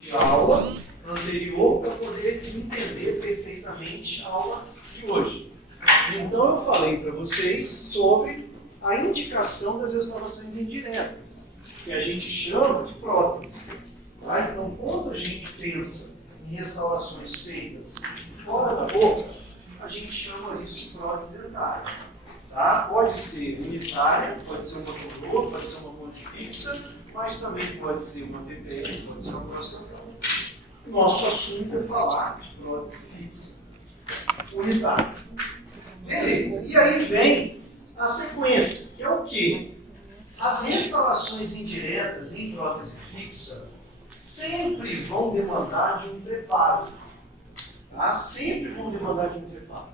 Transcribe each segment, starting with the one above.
de aula anterior para poder entender perfeitamente a aula de hoje. Então eu falei para vocês sobre a indicação das restaurações indiretas, que a gente chama de prótese. Tá? Então quando a gente pensa em restaurações feitas fora da boca, a gente chama isso de prótese dentária. Tá? Pode ser unitária, pode ser uma coroa, pode ser uma ponte fixa, mas também pode ser uma TPM, pode ser uma prostocão. Nosso assunto é falar de prótese fixa unitária. Beleza, e aí vem a sequência, que é o quê? As restaurações indiretas em prótese fixa sempre vão demandar de um preparo. Tá? Sempre vão demandar de um preparo.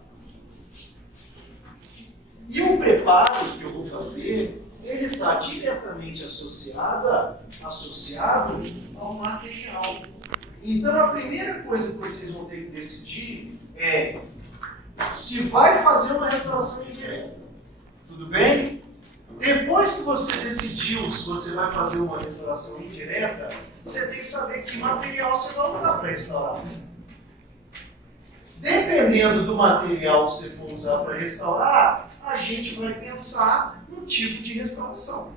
E o preparo que eu vou fazer, ele está diretamente associado ao material. Então, a primeira coisa que vocês vão ter que decidir é se vai fazer uma restauração indireta. Tudo bem? Depois que você decidiu se você vai fazer uma restauração indireta, você tem que saber que material você vai usar para restaurar. Dependendo do material que você for usar para restaurar, a gente vai pensar no tipo de restauração.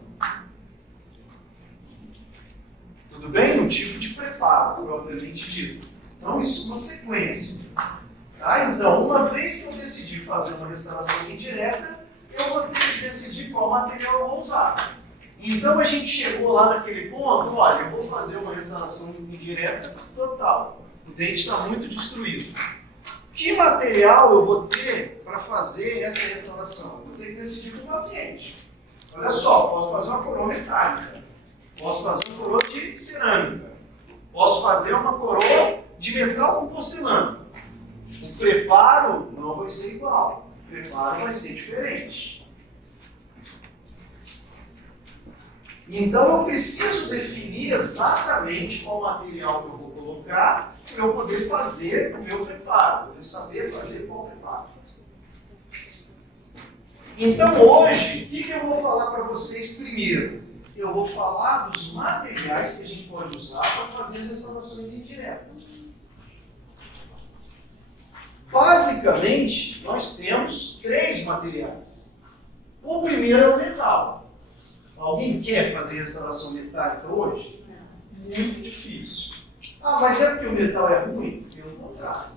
Tudo bem? No tipo de preparo, propriamente dito. Então, isso é uma sequência. Tá? Então, uma vez que eu decidi fazer uma restauração indireta, eu vou ter que decidir qual material eu vou usar. Então, a gente chegou lá naquele ponto, olha, eu vou fazer uma restauração indireta total. O dente está muito destruído. Que material eu vou ter para fazer essa restauração? Eu vou ter que decidir com o paciente. Olha só, posso fazer uma coroa metálica, posso fazer uma coroa de cerâmica, posso fazer uma coroa de metal com porcelana. O preparo não vai ser igual, o preparo vai ser diferente. Então eu preciso definir exatamente qual material que eu vou colocar para eu poder fazer o meu preparo, poder saber fazer qual preparo. Então hoje, o que eu vou falar para vocês primeiro? Eu vou falar dos materiais que a gente pode usar para fazer as restaurações indiretas. Basicamente, nós temos 3 materiais. O primeiro é o metal. Alguém quer fazer restauração metálica hoje? Muito difícil. Ah, mas é porque o metal é ruim? Pelo contrário.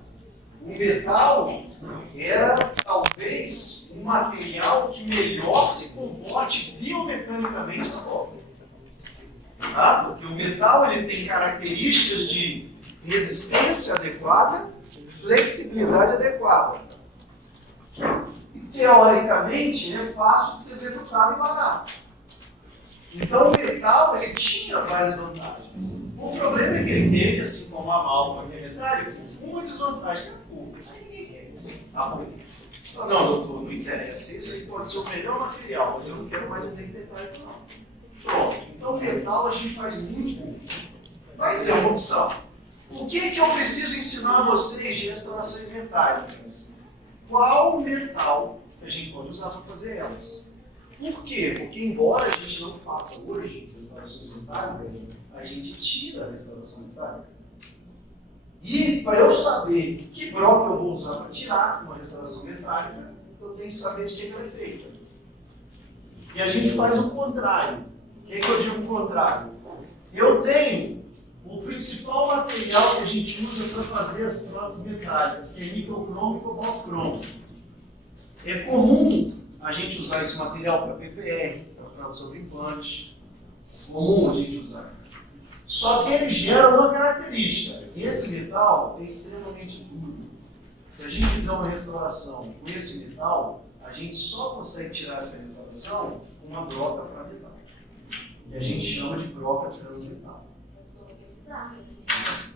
O metal era talvez um material que melhor se comporte biomecanicamente na boca. Tá? Porque o metal ele tem características de resistência adequada, flexibilidade adequada. E teoricamente é fácil de ser executado e barato. Então o metal ele tinha várias vantagens. O problema é que ele teve, assim como a amálgama que é metálico, uma desvantagem que é fogo. Aí ninguém quer. Tá ruim. Não, doutor, não interessa. Esse aí pode ser o melhor material, mas eu não quero mais um dente metálico, não. Pronto. Então metal a gente faz muito bom. Mas é uma opção. O que eu preciso ensinar a vocês de restaurações metálicas? Qual metal a gente pode usar para fazer elas? Por quê? Porque embora a gente não faça hoje restaurações metálicas, a gente tira a restauração metálica. E para eu saber que broca eu vou usar para tirar uma restauração metálica, eu tenho que saber de que ela é feita. E a gente faz o contrário. O que eu digo o contrário? Eu tenho o principal material que a gente usa para fazer as próteses metálicas, que é nicocromo e cobaltocromo. É comum a gente usar esse material para PPR, para prótese sobre implante. Comum a gente usar. Só que ele gera uma característica. Esse metal é extremamente duro. Se a gente fizer uma restauração com esse metal, a gente só consegue tirar essa restauração com uma broca para metal. E a gente chama de broca transmetal. Eu vou precisar mesmo.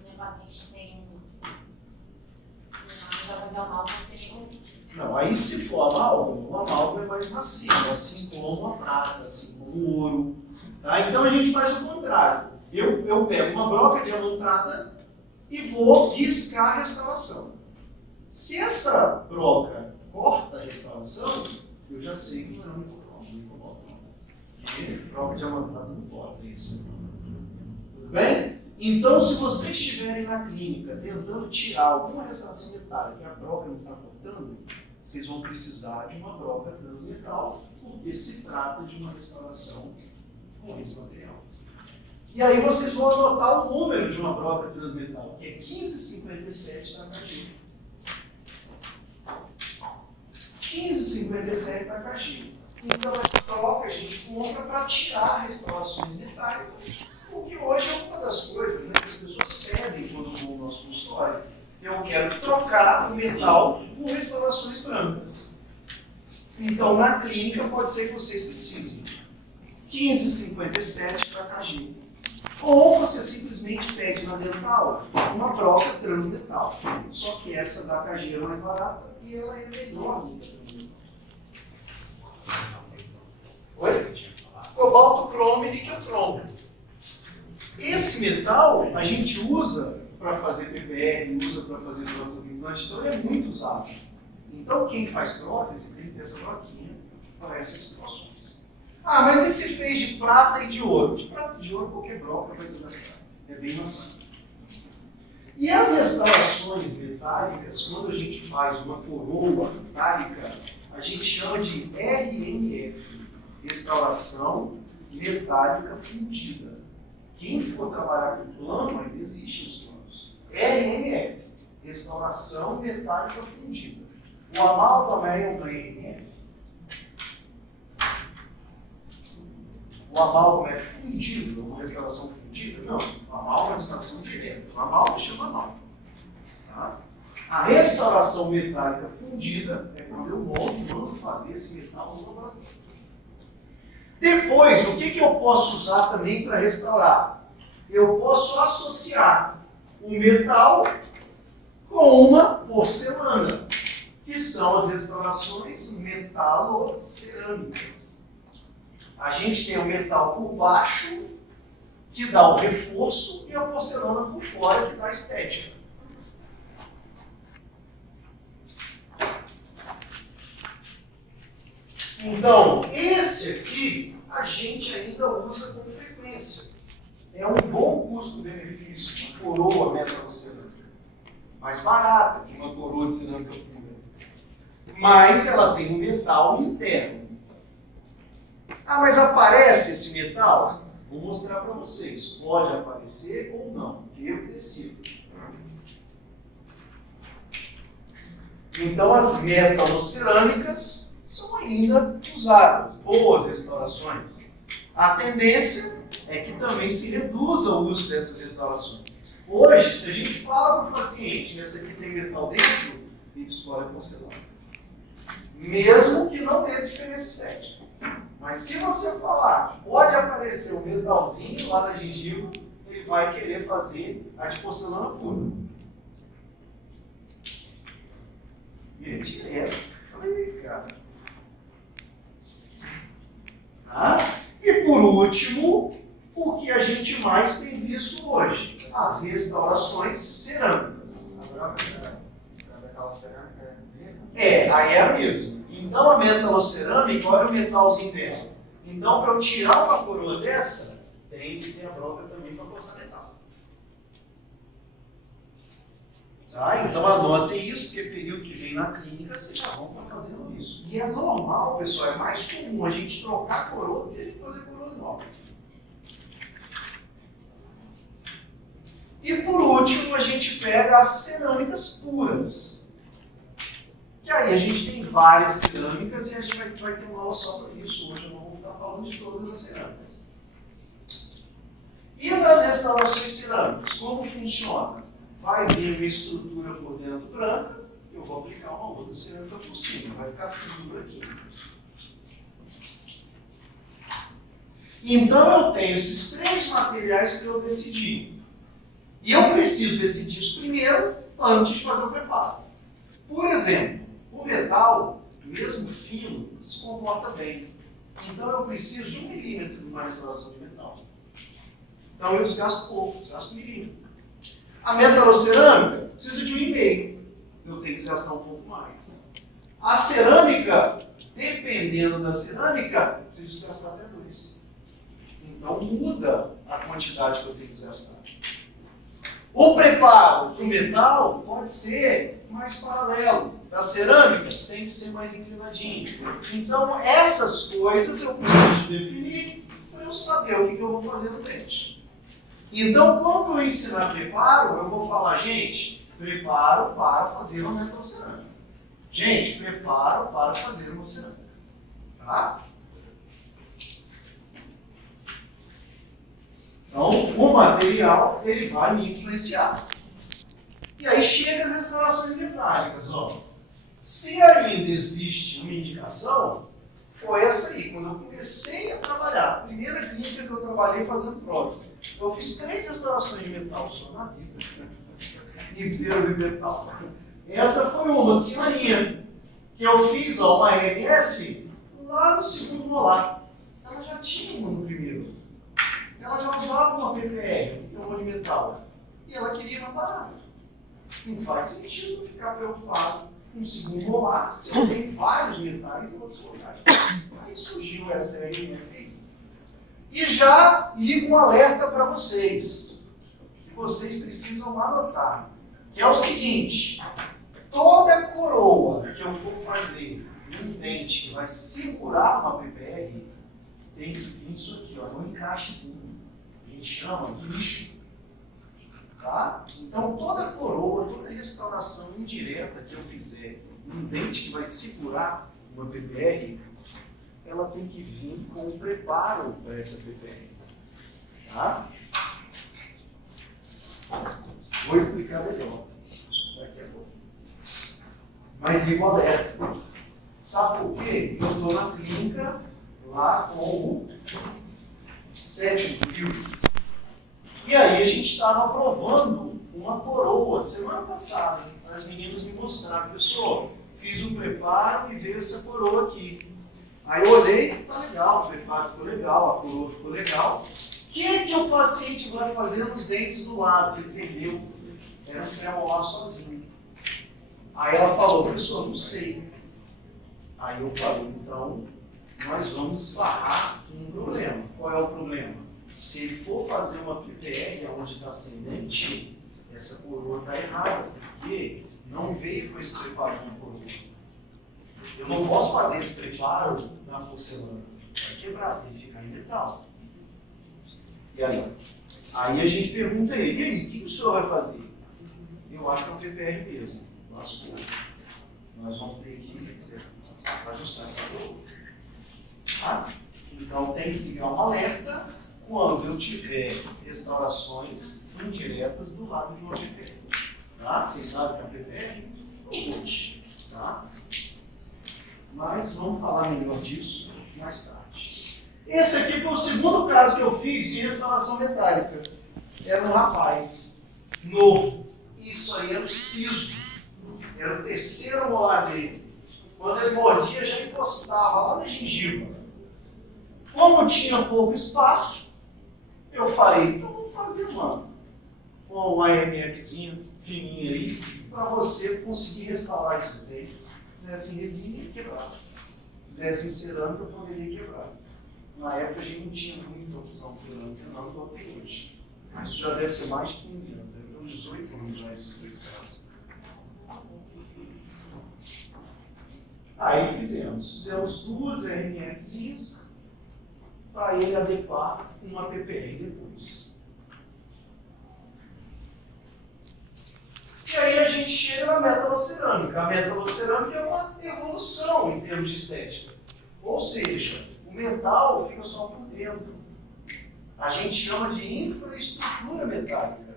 Minha paciente tem uma Não, aí se for amálgama, o amálgama é mais macio, assim como a prata, assim como o ouro. Tá? Então a gente faz o contrário. Eu pego uma broca diamantada e vou riscar a restauração. Se essa broca corta a restauração, eu já sei que não é um broca diamantada não corta isso. Tudo bem? Então, se vocês estiverem na clínica tentando tirar alguma restauração metálica que a broca não está cortando, vocês vão precisar de uma broca transmetal, porque se trata de uma restauração com esse material. E aí vocês vão anotar o número de uma broca transmetal, que é 1557 da KG. 1557 da KG. Então essa broca a gente compra para tirar restaurações metálicas, porque hoje é uma das coisas, né, que as pessoas pedem quando vão no nosso consultório. Eu quero trocar o metal por restaurações brancas. Então na clínica pode ser que vocês precisem. 1557 para KG. Ou você simplesmente pede na dental uma broca transmetal. Só que essa da KG é mais barata e ela é melhor do que a transmetal. Oi? Cobalto cromo e níquel cromo. Esse metal a gente usa para fazer PPR, usa para fazer prótese implante, então ele é muito usado. Então quem faz prótese tem que ter essa broquinha para essas situações. Ah, mas e se fez de prata e de ouro? De prata e de ouro qualquer broca vai desgastar. É bem macio. E as restaurações metálicas, quando a gente faz uma coroa metálica, a gente chama de RMF, restauração metálica fundida. Quem for trabalhar com plano, ainda existe nos planos. RMF, restauração metálica fundida. O amálgama é uma RMF. O amálgama é fundido, uma restauração fundida? Não, o amálgama é uma restauração direta. O amálgama chama amálgama. Tá? A restauração metálica fundida é quando eu volto e mando fazer esse metal no laboratório. Depois, o que eu posso usar também para restaurar? Eu posso associar o metal com uma porcelana, que são as restaurações metalocerâmicas. A gente tem o metal por baixo, que dá o reforço, e a porcelana por fora, que dá a estética. Então, esse aqui a gente ainda usa com frequência. É um bom custo-benefício, uma coroa metalocerâmica. Mais barata que uma coroa de cerâmica pura. Mas ela tem um metal interno. Ah, mas aparece esse metal? Vou mostrar para vocês. Pode aparecer ou não. Eu decido. Então, as metalocerâmicas são ainda usadas. Boas restaurações. A tendência é que também se reduza o uso dessas restaurações. Hoje, se a gente fala para o paciente, essa aqui tem metal dentro, ele escolhe a porcelana. Mesmo que não tenha diferença estética. Mas se você falar que pode aparecer um metalzinho lá na gengiva, ele vai querer fazer a de porcelana pura. E é direto. Falei, cara. Ah? E por último, o que a gente mais tem visto hoje? As restaurações cerâmicas. Aí é a mesma. Então a metalocerâmica, olha o metalzinho dela. Então, para eu tirar uma coroa dessa, tem que ter a broca também para cortar metal. Tá? Então anotem isso, porque período que vem na clínica vocês já vão estar fazendo isso. E é normal, pessoal, é mais comum a gente trocar coroa do que a gente fazer coroas novas. E por último, a gente pega as cerâmicas puras. Que aí a gente tem várias cerâmicas e a gente vai ter uma aula só para isso. Hoje eu não vou ficar falando de todas as cerâmicas. E das restaurações cerâmicas, como funciona? Vai vir uma estrutura por dentro branca, eu vou aplicar uma outra cerâmica por cima, vai ficar tudo por aqui. Então eu tenho esses três materiais para eu decidir. E eu preciso decidir isso primeiro, antes de fazer o preparo. Por exemplo, o metal, mesmo fino, se comporta bem. Então eu preciso de 1 milímetro numa restauração de metal. Então eu desgasto pouco, desgasto 1 milímetro. A metalocerâmica precisa de 1,5. Eu tenho que desgastar um pouco mais. A cerâmica, dependendo da cerâmica, eu preciso desgastar até 2. Então muda a quantidade que eu tenho que desgastar. preparo para o metal pode ser mais paralelo. Da cerâmica tem que ser mais inclinadinho. Então, essas coisas eu preciso definir para eu saber o que eu vou fazer no dente. Então, quando eu ensinar preparo, eu vou falar, gente, preparo para fazer uma metalcerâmica. Gente, preparo para fazer uma cerâmica. Tá? Então, o material, ele vai me influenciar. E aí chega as restaurações metálicas, ó. Se ainda existe uma indicação, foi essa aí. Quando eu comecei a trabalhar, a primeira clínica que eu trabalhei fazendo prótese, eu fiz 3 restaurações de metal só na vida. Inteiras em metal. Essa foi uma senhorinha que eu fiz, ó, uma RF lá no segundo molar. Ela já tinha uma no primeiro. Ela já usava uma PPR, uma de metal. E ela queria mais barato. Não faz sentido ficar preocupado com o segundo molar se eu tenho vários metais em outros locais. Aí surgiu essa RF. E já ligo um alerta para vocês, que vocês precisam anotar, que é o seguinte: toda coroa que eu for fazer num dente que vai segurar uma PPR, tem que vir isso aqui, ó, no encaixezinho. A gente chama de lixo. Tá? Então, toda coroa, toda restauração indireta que eu fizer num dente que vai segurar uma PPR, ela tem que vir com o preparo para essa PPR. Tá? Vou explicar melhor daqui a pouco. Mas ligo alerta. Sabe por quê? Eu estou na clínica lá com o 7º período. E aí a gente estava aprovando uma coroa semana passada. As meninas me mostraram, pessoal, fiz um preparo e veio essa coroa aqui. Aí eu olhei, tá legal, o preparo ficou legal, a coroa ficou legal. O que o paciente vai fazer nos dentes do lado? Ele entendeu. Era um pré-molar sozinho. Aí ela falou, professor, não sei. Aí eu falei, então, nós vamos esbarrar um problema. Qual é o problema? Se ele for fazer uma PPR onde está ascendente, essa coroa está errada, porque não veio com esse preparo na coroa. Eu não posso fazer esse preparo na porcelana. Vai quebrar, tem que ficar em metal. E aí? Aí a gente pergunta a ele, e aí, o que o senhor vai fazer? Eu acho que é um PPR mesmo. Lascou. Nós vamos ter que ajustar essa coroa. Tá? Então tem que ligar um alerta quando eu tiver restaurações indiretas do lado de uma PPR. Tá? Vocês sabem que a PPR é hoje. Tá? Mas vamos falar melhor disso mais tarde. Esse aqui foi o segundo caso que eu fiz de restauração metálica. Era um rapaz novo. Isso aí era o siso. Era o terceiro molar dele. Quando ele mordia, já encostava lá na gengiva. Como tinha pouco espaço, eu falei, então vamos fazer uma AMFzinha fininha ali, para você conseguir restaurar esses dentes. Se fizesse em resina, ia quebrar. Se fizesse em cerâmica, poderia quebrar. Na época a gente não tinha muita opção de cerâmica, não, igual tem hoje. Isso já deve ter mais de 15 anos, deve ter uns 18 anos já esses 2 casos. Aí fizemos 2 RMFzinhas para ele adequar uma PPR depois. E aí a gente chega na metalocerâmica. A metalocerâmica é uma evolução em termos de estética. Ou seja, o metal fica só por dentro. A gente chama de infraestrutura metálica.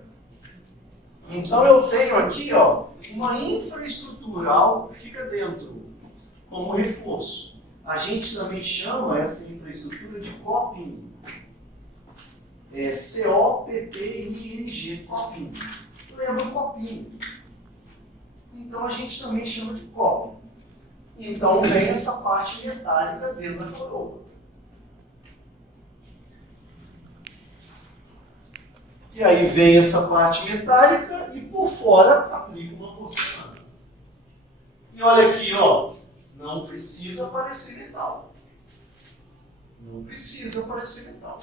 Então eu tenho aqui, ó, uma infraestrutura, algo que fica dentro, como reforço. A gente também chama essa infraestrutura de coping. É C-O-P-P-I-N-G, coping. Lembra o copinho. Então a gente também chama de coping. Então vem essa parte metálica dentro da coroa. E aí vem essa parte metálica e por fora aplica uma porcelana. E olha aqui, ó, não precisa parecer metal. Não precisa parecer metal.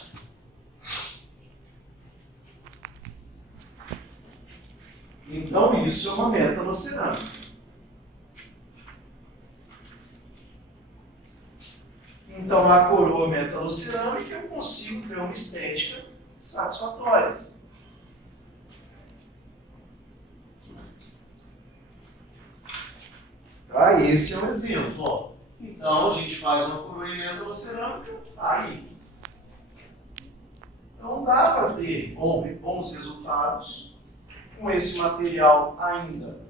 Então, isso é uma metalocerâmica. Então, a coroa metalocerâmica eu consigo ter uma estética satisfatória. Tá? Esse é um exemplo. Ó. Então, a gente faz uma coroinha metalocerâmica, tá aí. Então, dá para ter bons resultados com esse material ainda.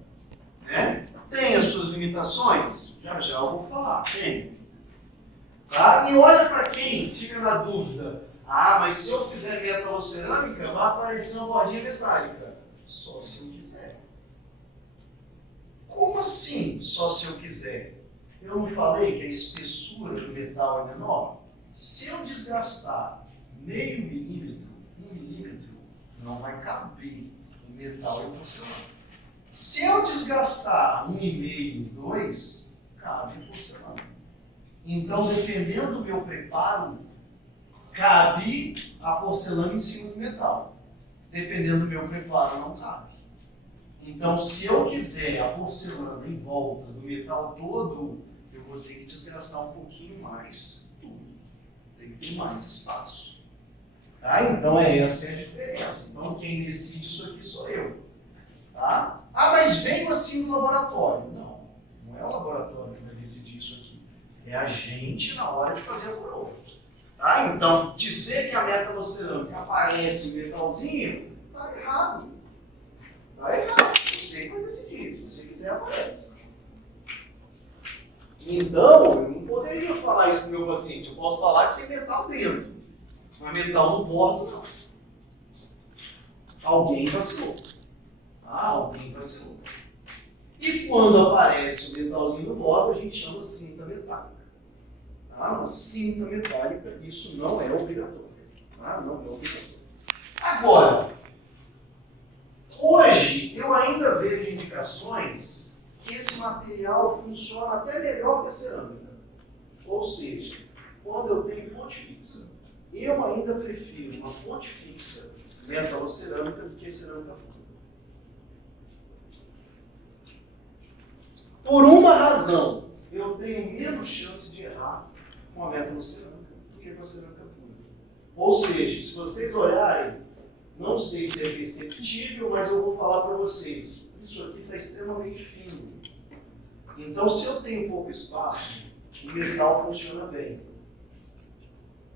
Né? Tem as suas limitações? Já já eu vou falar. Tem. Tá? E olha para quem fica na dúvida. Ah, mas se eu fizer metalocerâmica, vai aparecer uma bordinha metálica. Só se eu quiser. Como assim, só se eu quiser? Eu não falei que a espessura do metal é menor? Se eu desgastar meio milímetro, 1 milímetro, não vai caber o metal em porcelana. Se eu desgastar 1,5, 2, cabe em porcelana. Então, dependendo do meu preparo, cabe a porcelana em cima do metal. Dependendo do meu preparo, não cabe. Então, se eu quiser a porcelana em volta do metal todo, eu vou ter que desgastar um pouquinho mais tudo. Tem que ter mais espaço. Tá? Então, essa é a diferença. Então, quem decide isso aqui sou eu. Tá? Ah, mas veio assim no laboratório. Não, não é o laboratório que vai decidir isso aqui. É a gente na hora de fazer a coroa. Tá? Então, dizer que a metalocerâmica aparece em metalzinho, está errado. Está errado. Você que vai decidir. Se você quiser, aparece. Então, eu não poderia falar isso para o meu paciente. Eu posso falar que tem metal dentro. Mas metal no bordo, não. Alguém vacilou. Alguém vacilou. E quando aparece o metalzinho no bordo, a gente chama cinta metálica. Tá? Uma cinta metálica, isso não é obrigatório. Tá? Não é obrigatório. Agora, hoje eu ainda vejo indicações que esse material funciona até melhor que a cerâmica. Ou seja, quando eu tenho ponte fixa, eu ainda prefiro uma ponte fixa metalocerâmica do que cerâmica pura. Por uma razão, eu tenho menos chance de errar com a metalocerâmica do que com a cerâmica pura. Ou seja, se vocês olharem, não sei se é perceptível, mas eu vou falar para vocês. Isso aqui está extremamente fino. Então, se eu tenho pouco espaço, o metal funciona bem.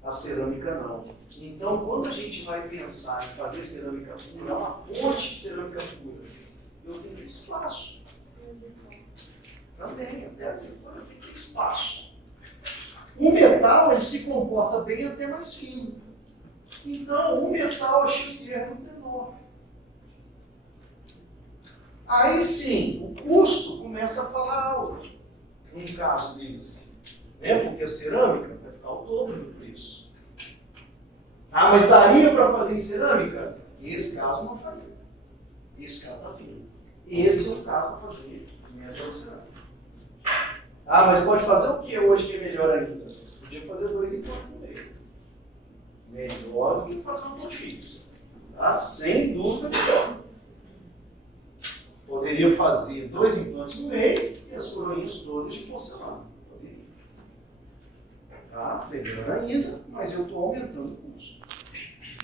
A cerâmica não. Então, quando a gente vai pensar em fazer cerâmica pura, uma ponte de cerâmica pura, eu tenho espaço. Também, até assim, eu tenho espaço. O metal ele se comporta bem até mais fino. Então, o metal a X é muito menor. Aí sim, o custo começa a falar alto, em caso desse. Né? Porque a cerâmica vai ficar o dobro do preço. Ah, mas daria para fazer em cerâmica? Nesse caso não faria. Esse caso está fino. Esse é o caso para fazer em metalocerâmica. Ah, mas pode fazer o que hoje que é melhor ainda? Podia fazer 2 implantes no meio. Melhor do que fazer uma ponte fixa. Tá? Sem dúvida melhor. Poderia fazer 2 implantes no meio e as coroinhas todas de porcelana. Poderia. Tá? Melhor ainda, mas eu estou aumentando o custo.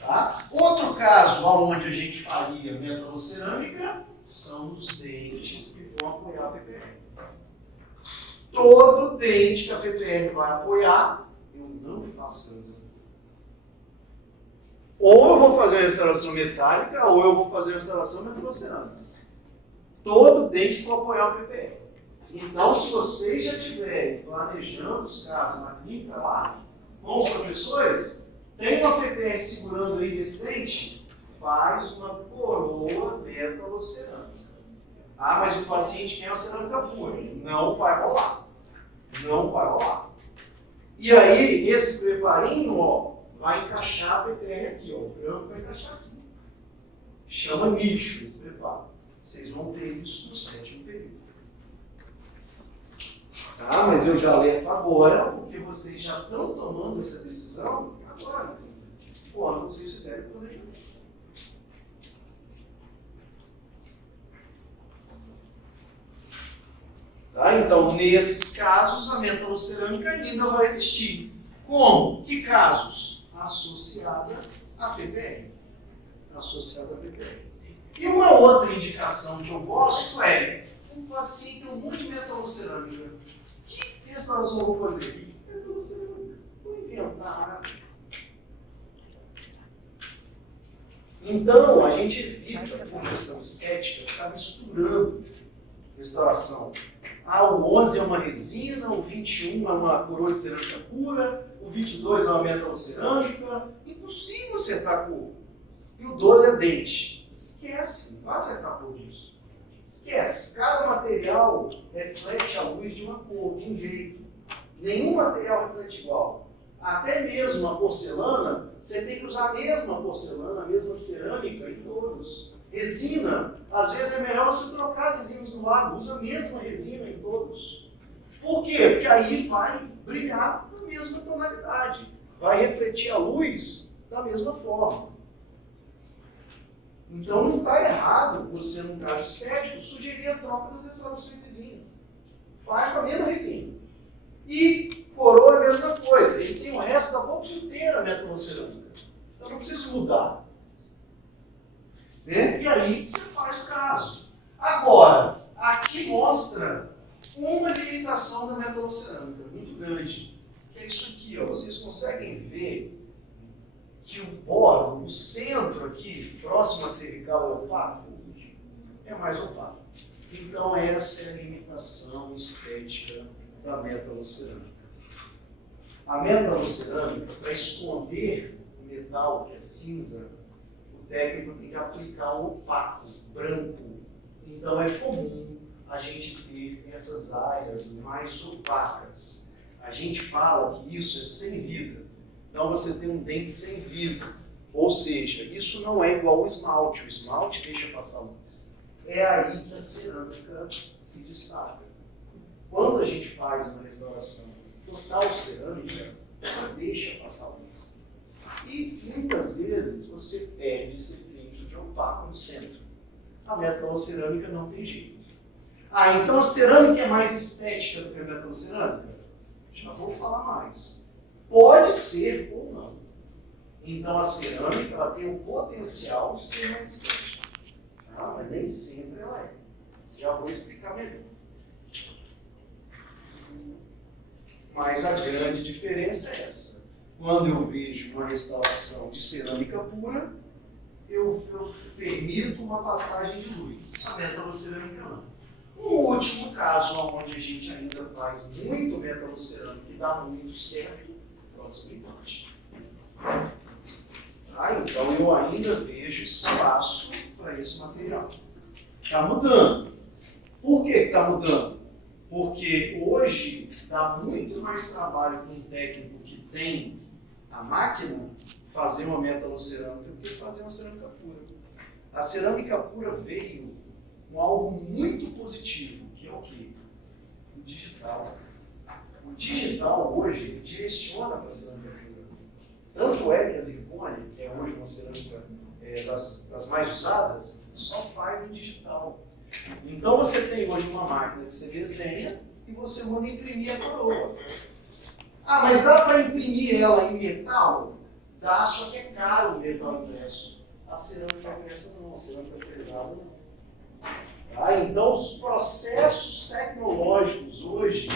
Tá? Outro caso onde a gente faria metalocerâmica são os dentes que vão apoiar a PPR. Todo dente que a PPR vai apoiar, eu não faço cerâmica. Ou eu vou fazer uma restauração metálica, ou eu vou fazer uma restauração metalocerâmica. Todo dente for apoiar o PPR. Então, se vocês já estiverem planejando os casos na clínica lá, com os professores, tem uma PPR segurando aí nesse dente, faz uma coroa metalocerâmica. Ah, mas o paciente quer uma cerâmica pura. Não vai rolar. Não vai rolar. E aí, esse preparinho, ó, vai encaixar a PPR aqui, ó. O branco vai encaixar aqui. Chama nicho esse preparo. Vocês vão ter isso no 7º período. Tá? Mas eu já alerto agora, porque vocês já estão tomando essa decisão agora. Quando vocês fizerem o planejamento. Tá? Então, nesses casos, a metalocerâmica ainda vai existir. Como? Que casos? Associada a PPR. Associada a PPR. E uma outra indicação que eu gosto é um paciente com muito metalocerâmica. Que restauração eu vou fazer? Metalocerâmica. Não vou inventar nada. Então, a gente evita, por questão estética, ficar misturando restauração. O 11 é uma resina, o 21 é uma coroa de cerâmica pura, o 22 é uma metalocerâmica. Impossível acertar cor. E o 12 é dente. Esquece, não vai acertar cor disso. Esquece. Cada material reflete a luz de uma cor, de um jeito. Nenhum material reflete igual. Até mesmo a porcelana, você tem que usar a mesma porcelana, a mesma cerâmica em todos. Resina, às vezes é melhor você trocar as resinas do lado, usa a mesma resina em todos. Por quê? Porque aí vai brilhar na mesma tonalidade, vai refletir a luz da mesma forma. Então não está errado você, num caso estético, sugerir a troca das restaurações vizinhas. Faz com a mesma resina. E coroa é a mesma coisa, ele tem o resto da boca inteira metalocerâmica. Então não precisa mudar. Né? E aí você faz o caso. Agora, aqui mostra uma limitação da metalocerâmica muito grande, que é isso aqui. Ó. Vocês conseguem ver que o bordo, o centro aqui, próximo à cervical, é opaco? É mais opaco. Então essa é a limitação estética da metalocerâmica. A metalocerâmica, para esconder o metal, que é cinza, o técnico tem que aplicar um opaco, branco. Então é comum a gente ter essas áreas mais opacas. A gente fala que isso é sem vida. Então você tem um dente sem vida. Ou seja, isso não é igual ao esmalte. O esmalte deixa passar luz. É aí que a cerâmica se destaca. Quando a gente faz uma restauração total cerâmica, ela deixa passar luz. E muitas vezes você perde esse efeito de opaco no centro. A metalocerâmica não tem jeito. Então a cerâmica é mais estética do que a metalocerâmica? Já vou falar mais. Pode ser ou não. Então a cerâmica ela tem o potencial de ser mais estética. Mas nem sempre ela é. Já vou explicar melhor. Mas a grande diferença é essa. Quando eu vejo uma restauração de cerâmica pura, eu permito uma passagem de luz. A metalocerâmica não. Um último caso onde a gente ainda faz muito metalocerâmica e dá muito certo, é o desbrilhante. Então eu ainda vejo espaço para esse material. Está mudando. Por que está mudando? Porque hoje dá muito mais trabalho para um técnico que tem a máquina fazer uma metalocerâmica do que fazer uma cerâmica pura. A cerâmica pura veio com algo muito positivo, que é o quê? O digital. O digital hoje direciona para a cerâmica pura. Tanto é que a zircônia, que é hoje uma cerâmica das mais usadas, só faz em digital. Então você tem hoje uma máquina que você desenha e você manda imprimir a coroa. Mas dá para imprimir ela em metal? Dá, só que é caro o metal impresso. A cerâmica impressa não, a cerâmica pesada não. Então os processos tecnológicos hoje,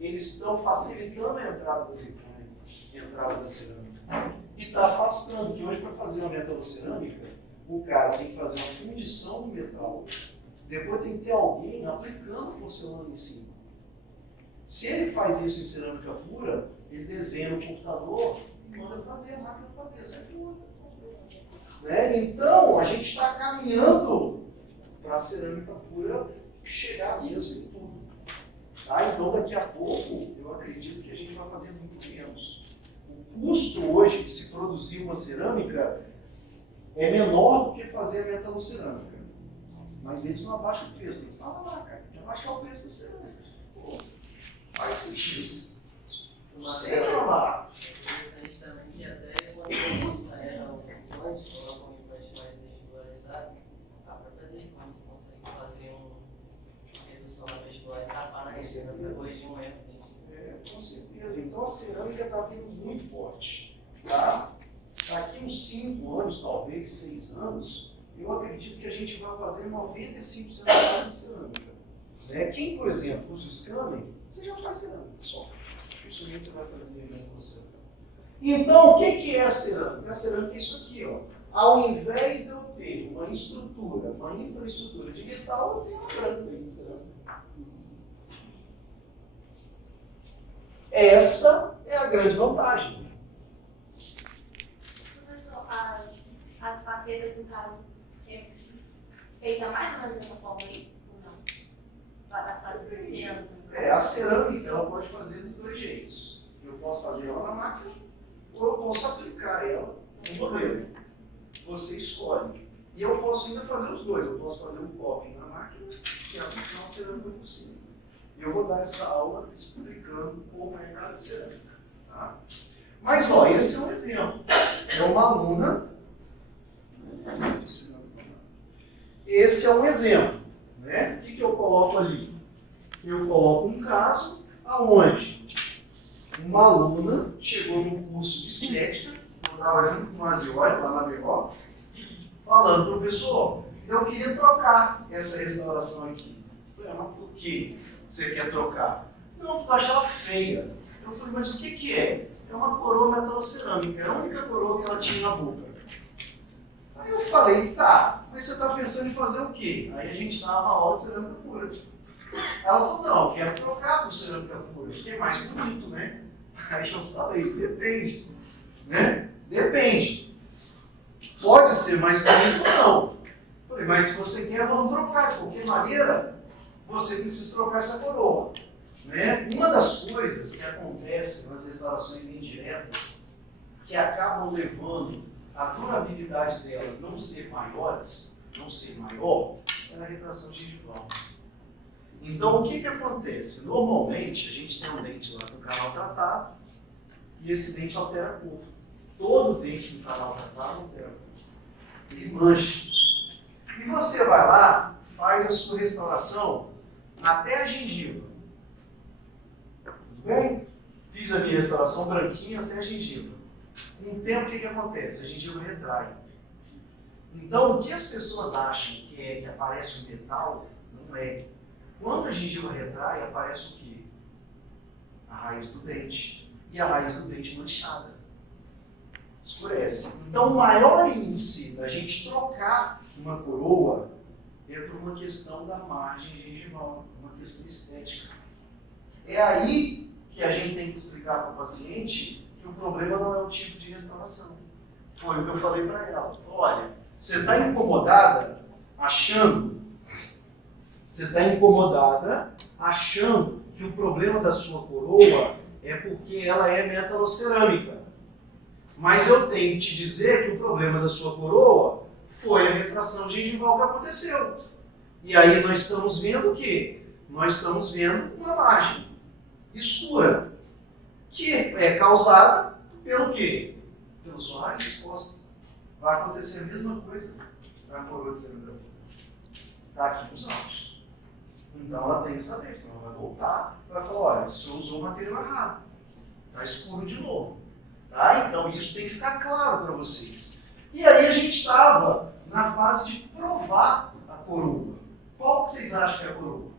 eles estão facilitando a entrada da zircônia, a entrada da cerâmica. E está afastando, que hoje para fazer uma metalocerâmica, o cara tem que fazer uma fundição do metal, depois tem que ter alguém aplicando porcelana em cima. Se ele faz isso em cerâmica pura, ele desenha no computador e manda fazer, a máquina fazer, sai pura. Então, a gente está caminhando para a cerâmica pura chegar mesmo em tudo. Então, daqui a pouco, eu acredito que a gente vai fazer muito menos. O custo hoje de se produzir uma cerâmica é menor do que fazer a metalocerâmica. Mas eles não abaixam o preço. Fala lá, cara, tem que abaixar o preço da cerâmica. Faz sentido. Sempre é barato. É interessante também que até quando a moça era um implante, coloca um implante mais vestibularizado, dá para fazer, quando você consegue fazer um exposição na festival é tapar na esquerda para corrigir um erro que a gente fez. Com certeza. Então a cerâmica está vindo muito forte. Tá? Daqui uns 5 anos, talvez 6 anos, eu acredito que a gente vai fazer 95% da casa em cerâmica. Né? Quem, por exemplo, usa o scanner, você já faz cerâmica só. Dificilmente você vai fazer você. Então, o que é a cerâmica? A cerâmica é isso aqui, ó. Ao invés de eu ter uma estrutura, uma infraestrutura de metal, eu tenho uma branca aí de cerâmica. Essa é a grande vantagem. Professor, as facetas do carro é feita mais ou menos dessa forma aí? Ou não? As facetas de cerâmica? A cerâmica ela pode fazer dos dois jeitos. Eu posso fazer ela na máquina ou eu posso aplicar ela no modelo. Você escolhe. E eu posso ainda fazer os dois. Eu posso fazer um coping na máquina e aplicar uma cerâmica por cima. Eu vou dar essa aula explicando como é cada cerâmica. Tá? Mas, ó, esse é um exemplo. É uma aluna. Esse é um exemplo. Né? O que eu coloco ali? Eu coloco um caso aonde uma aluna chegou no curso de estética, eu estava junto com o Azioli, lá na BO, falando, professor, eu queria trocar essa restauração aqui. Eu falei, mas por que você quer trocar? Não, porque eu acho ela feia. Eu falei, mas o que é? É uma coroa metalocerâmica, é a única coroa que ela tinha na boca. Aí eu falei, tá, mas você está pensando em fazer o quê? Aí a gente dava aula de cerâmica pura. Ela falou, não, eu quero trocar por cerâmica pura, porque é mais bonito, né? Aí eu falei, depende, né? Depende. Pode ser mais bonito ou não. Eu falei, mas se você quer, vamos trocar. De qualquer maneira, você precisa trocar essa coroa. Né? Uma das coisas que acontece nas restaurações indiretas, que acabam levando a durabilidade delas não ser maiores, não ser maior, é a retração gengival. Então, o que acontece? Normalmente, a gente tem um dente lá com o canal tratado e esse dente altera a cor. Todo dente no canal tratado altera a cor. Ele mancha. E você vai lá, faz a sua restauração até a gengiva. Tudo bem? Fiz a minha restauração branquinha até a gengiva. Com o tempo, o que acontece? A gengiva retrai. Então, o que as pessoas acham que é que aparece o metal, não é. Quando a gengiva retrai, aparece o quê? A raiz do dente. E a raiz do dente manchada. Escurece. Então, o maior índice da gente trocar uma coroa é por uma questão da margem gengival, uma questão estética. É aí que a gente tem que explicar para o paciente que o problema não é o tipo de restauração. Foi o que eu falei para ela. Olha, você está incomodada achando que o problema da sua coroa é porque ela é metalocerâmica. Mas eu tenho que te dizer que o problema da sua coroa foi a retração gengival que aconteceu. E aí nós estamos vendo o quê? Nós estamos vendo uma margem escura, que é causada pelo quê? Pela sua raiz exposta. Vai acontecer a mesma coisa na coroa de cerâmica. Está aqui nos autos. Então ela tem que saber, senão ela vai voltar e vai falar, olha, o senhor usou o material errado. Está escuro de novo. Tá? Então isso tem que ficar claro para vocês. E aí a gente estava na fase de provar a coroa. Qual que vocês acham que é a coroa?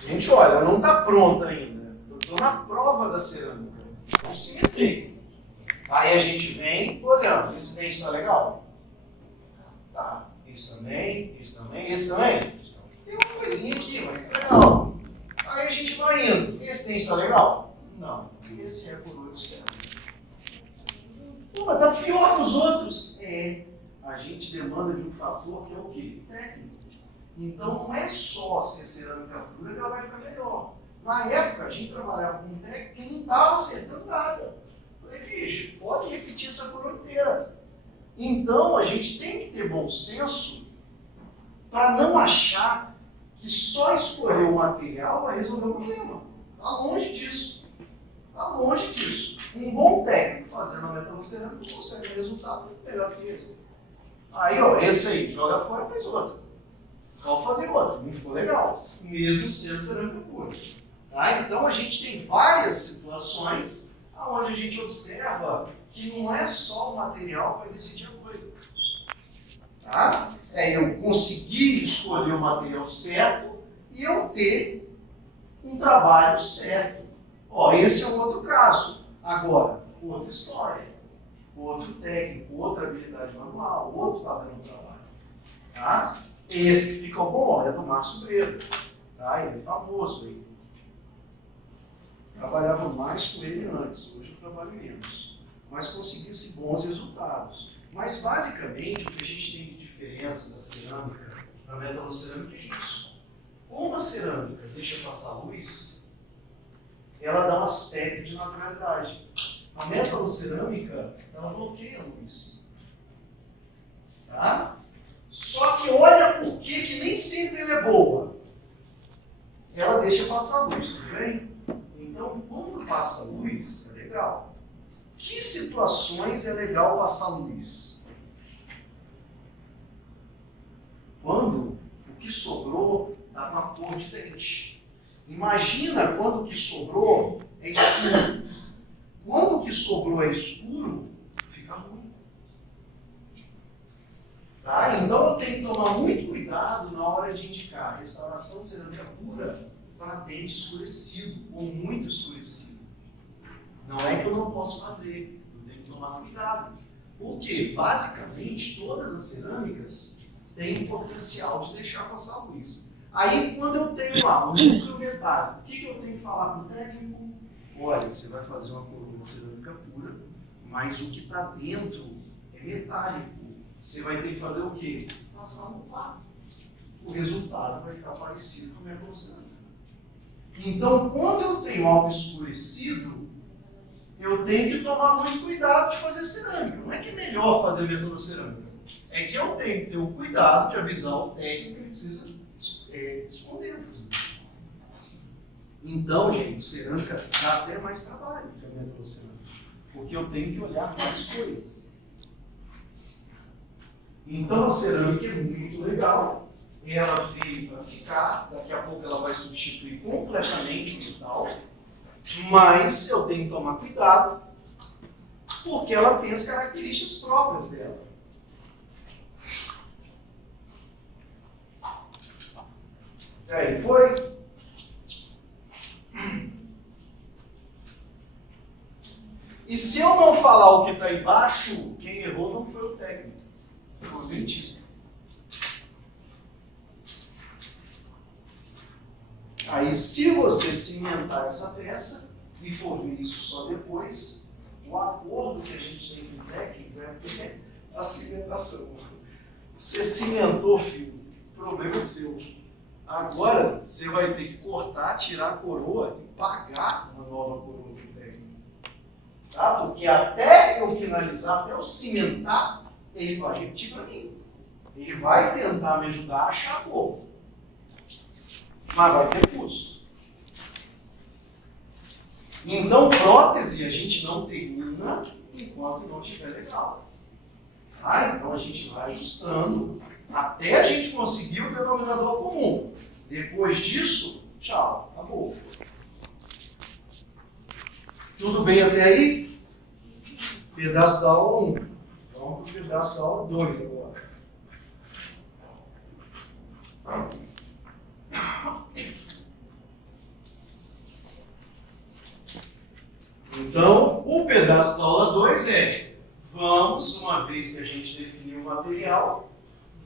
Gente, olha, ela não está pronta ainda. Eu estou na prova da cerâmica. Então se meter. Aí a gente vem olhando. Esse dente está legal? Tá. Esse também, esse também, esse também. Tem uma coisinha aqui, mas tá legal. Aí a gente vai indo. Esse dente está legal? Não. Esse é a coroa do cerâmica. Pô, mas tá pior que os outros. A gente demanda de um fator que é o quê? Técnico. Então não é só ser cerâmica pura que ela vai ficar melhor. Na época a gente trabalhava com um técnico que não estava acertando nada. Falei, bicho, pode repetir essa coroa inteira. Então a gente tem que ter bom senso para não achar que só escolher o material vai resolver o problema. Está longe disso. Está longe disso. Um bom técnico fazendo a metalocerâmica consegue um resultado melhor que esse. Aí, ó, esse aí, joga fora e faz outro. Pode fazer outro, não ficou legal. Mesmo sendo cerâmica pura. Tá? Então a gente tem várias situações onde a gente observa que não é só o material que vai decidir a coisa. Tá? É eu conseguir escolher o material certo e eu ter um trabalho certo. Ó, esse é um outro caso. Agora, outra história, outro técnico, outra habilidade manual, outro padrão de trabalho. Tá? Esse que fica bom, ó, é do Márcio Breda. Tá? Ele é famoso aí. Trabalhava mais com ele antes, hoje eu trabalho menos. Mas conseguia-se bons resultados. Mas basicamente o que a gente tem de diferença da cerâmica para a metalocerâmica é isso. Como a cerâmica deixa passar luz, ela dá um aspecto de naturalidade. A metalocerâmica, ela bloqueia a luz. Tá? Só que olha por que nem sempre ela é boa. Ela deixa passar luz, tudo bem? Então, quando passa luz, é legal. Que situações é legal passar luz? Quando o que sobrou dá uma cor de dente. Imagina quando o que sobrou é escuro. Quando o que sobrou é escuro, fica ruim. Tá? Então eu tenho que tomar muito cuidado na hora de indicar restauração de cerâmica pura para dente escurecido ou muito escurecido. Não é que eu não posso fazer, eu tenho que tomar cuidado. Porque, basicamente, todas as cerâmicas têm o potencial de deixar passar luz. Aí, quando eu tenho lá um núcleo metálico, o que eu tenho que falar para o técnico? Olha, você vai fazer uma coroa de cerâmica pura, mas o que está dentro é metálico. Você vai ter que fazer o quê? Passar no plato. O resultado vai ficar parecido com a metalocerâmica. Então, quando eu tenho algo escurecido, eu tenho que tomar muito cuidado de fazer cerâmica. Não é que é melhor fazer metalocerâmica. É que eu tenho que ter o cuidado de avisar o técnico que ele precisa esconder o fundo. Então, gente, cerâmica dá até mais trabalho que a metalocerâmica. Porque eu tenho que olhar mais coisas. Então, a cerâmica é muito legal. Ela veio para ficar, daqui a pouco ela vai substituir completamente o metal, mas eu tenho que tomar cuidado, porque ela tem as características próprias dela. E aí, foi? E se eu não falar o que está embaixo, quem errou não foi o técnico, foi o dentista. Aí, se você cimentar essa peça e for ver isso só depois, o acordo que a gente tem com o técnico é ter a cimentação. Você cimentou, filho, o problema é seu. Agora, você vai ter que cortar, tirar a coroa e pagar uma nova coroa para o técnico. Tá? Porque até eu finalizar, até eu cimentar, ele vai repetir para mim. Ele vai tentar me ajudar a achar a cor. Mas vai ter custo. Então, prótese a gente não termina enquanto não estiver legal. Tá? Então, a gente vai ajustando até a gente conseguir o denominador comum. Depois disso, tchau, acabou. Tudo bem até aí? Pedaço da aula 1. Vamos para o pedaço da aula 2 agora. Então, o pedaço da aula 2 é: vamos, uma vez que a gente definiu o material,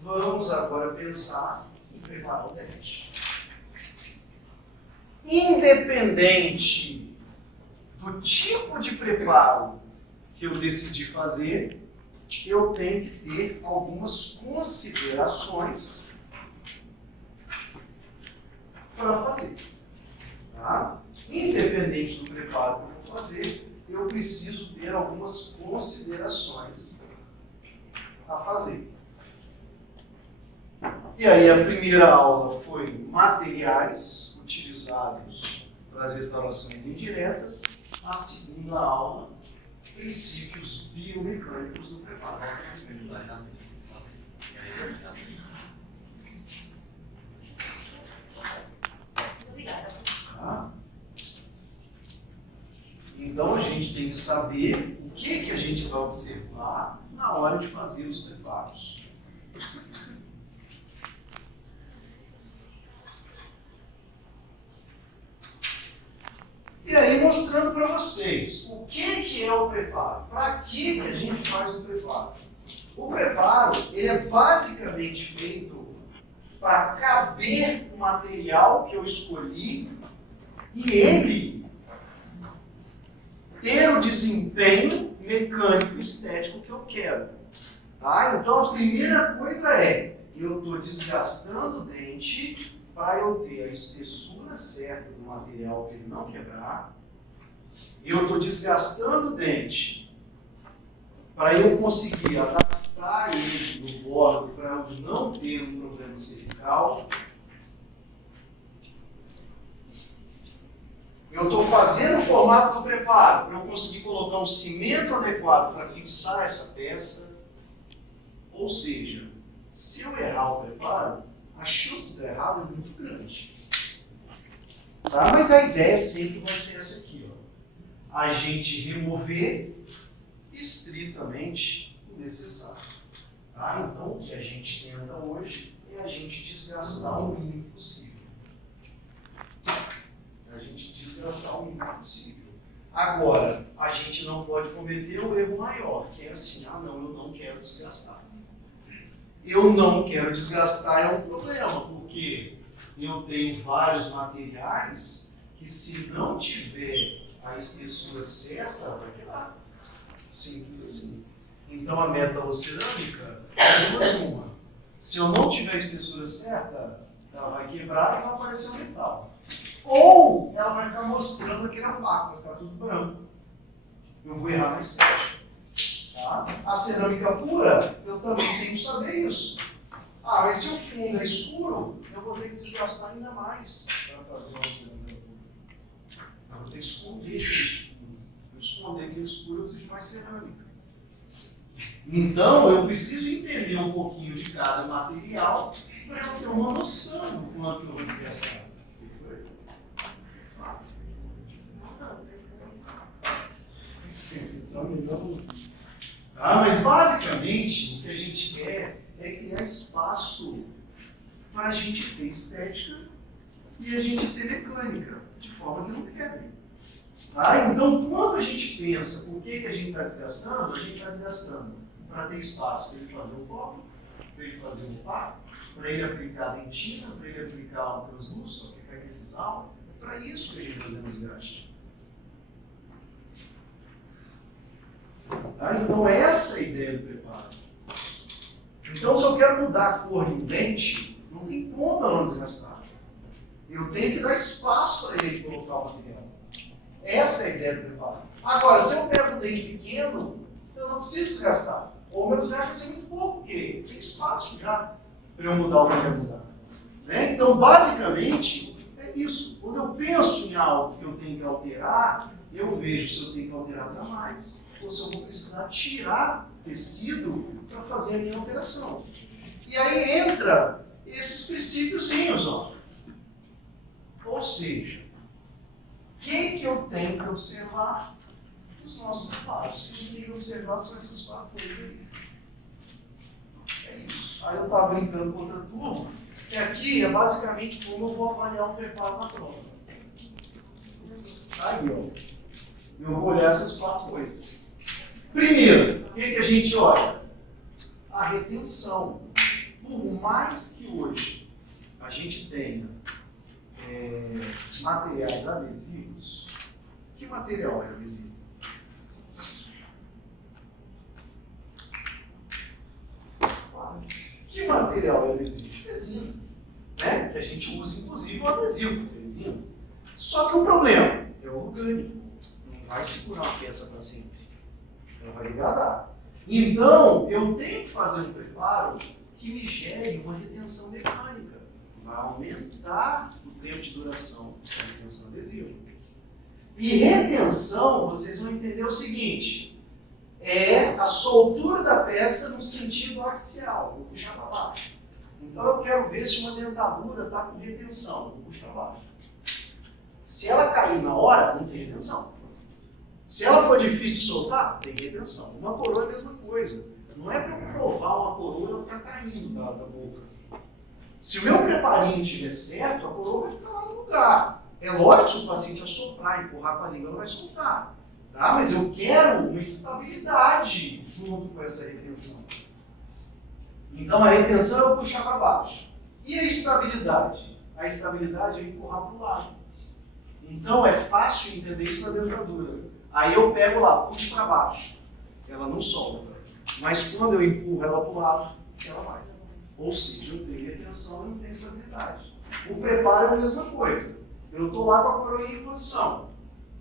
vamos agora pensar em preparar o dente. Independente do tipo de preparo que eu decidi fazer, eu tenho que ter algumas considerações para fazer. Tá? Independente do preparo que eu for fazer, eu preciso ter algumas considerações a fazer. E aí a primeira aula foi materiais utilizados para as restaurações indiretas. A segunda aula, princípios biomecânicos do preparo. Obrigada. Tá? Então a gente tem que saber o que a gente vai observar na hora de fazer os preparos. E aí mostrando para vocês o que é o preparo. Para que a gente faz o preparo? O preparo ele é basicamente feito para caber o material que eu escolhi e ele ter o desempenho mecânico e estético que eu quero. Tá? Então a primeira coisa é, eu estou desgastando o dente para eu ter a espessura certa do material para ele não quebrar. Eu estou desgastando o dente para eu conseguir adaptar ele no bordo para eu não ter um problema cervical. Eu estou fazendo o formato do preparo para eu conseguir colocar um cimento adequado para fixar essa peça. Ou seja, se eu errar o preparo, a chance de dar errado é muito grande. Tá? Mas a ideia sempre vai ser essa aqui. Ó. A gente remover estritamente o necessário. Tá? Então, o que a gente tenta hoje é a gente desgastar o mínimo possível. A gente desgastar o mínimo possível. Agora, a gente não pode cometer o erro maior, que é assim, ah não, eu não quero desgastar. Eu não quero desgastar é um problema, porque eu tenho vários materiais que se não tiver a espessura certa, vai quebrar. Simples assim. Então a metalocerâmica é duas uma. Se eu não tiver a espessura certa, ela vai quebrar e vai aparecer um metal. Ou ela vai ficar mostrando aquele opaco, vai ficar tudo branco. Eu vou errar na estética. Tá? A cerâmica pura, eu também tenho que saber isso. Ah, mas se o fundo é escuro, eu vou ter que desgastar ainda mais para fazer uma cerâmica pura. Eu vou ter que esconder aquele escuro. Eu esconder aquele escuro, eu preciso de mais cerâmica. Então, eu preciso entender um pouquinho de cada material para eu ter uma noção do quanto eu vou desgastar. Mas basicamente o que a gente quer é criar espaço para a gente ter estética e a gente ter mecânica, de forma que não quebre. Tá? Então, quando a gente pensa por que a gente está desgastando, a gente está desgastando para ter espaço para ele fazer um copo, para ele fazer um papo, para ele aplicar a dentina, para ele aplicar o translúcido, aplicar esse sal. É para isso que a gente está fazendo desgaste. Tá? Então, essa é a ideia do preparo. Então, se eu quero mudar a cor de um dente, não tem como eu não desgastar. Eu tenho que dar espaço para ele colocar o material. Essa é a ideia do preparo. Agora, se eu pego um dente pequeno, eu não preciso desgastar. Ou o meu desgaste vai ser muito pouco, porque tem espaço já para eu mudar o que eu quero mudar. Né? Então, basicamente, é isso. Quando eu penso em algo que eu tenho que alterar, eu vejo se eu tenho que alterar para mais, ou se eu vou precisar tirar tecido para fazer a minha alteração. E aí entra esses princípiozinhos, ó. Ou seja, o que eu tenho que observar nos nossos preparos? O que a gente tem que observar são essas quatro coisas aí. É isso. Aí eu estava brincando com outra turma, que aqui é basicamente como eu vou avaliar um preparo na prova. Aí, ó. Eu vou olhar essas quatro coisas. Primeiro, o que a gente olha? A retenção. Por mais que hoje a gente tenha materiais adesivos, que material é adesivo? Que material é adesivo? Resina. Né? Que a gente usa, inclusive, o adesivo para ser resina. Só que o problema é orgânico. Não vai segurar uma peça para sempre. Ela vai degradar. Então, eu tenho que fazer um preparo que me gere uma retenção mecânica. Vai aumentar o tempo de duração da retenção adesiva. E retenção, vocês vão entender o seguinte, é a soltura da peça no sentido axial, vou puxar para baixo. Então eu quero ver se uma dentadura está com retenção, vou puxar para baixo. Se ela cair na hora, não tem retenção. Se ela for difícil de soltar, tem retenção. Uma coroa é a mesma coisa. Não é para eu provar uma coroa e ela ficar caindo da boca. Se o meu preparinho estiver certo, a coroa vai ficar lá no lugar. É lógico que se o paciente assoprar, empurrar com a língua, ela vai soltar. Tá? Mas eu quero uma estabilidade junto com essa retenção. Então a retenção é eu puxar para baixo. E a estabilidade? A estabilidade é empurrar para o lado. Então é fácil entender isso na dentadura. Aí eu pego lá, puxo para baixo. Ela não solta. Mas quando eu empurro ela para o lado, ela vai. Ou seja, eu tenho retenção e não tenho estabilidade. O preparo é a mesma coisa. Eu estou lá com a coroa em posição.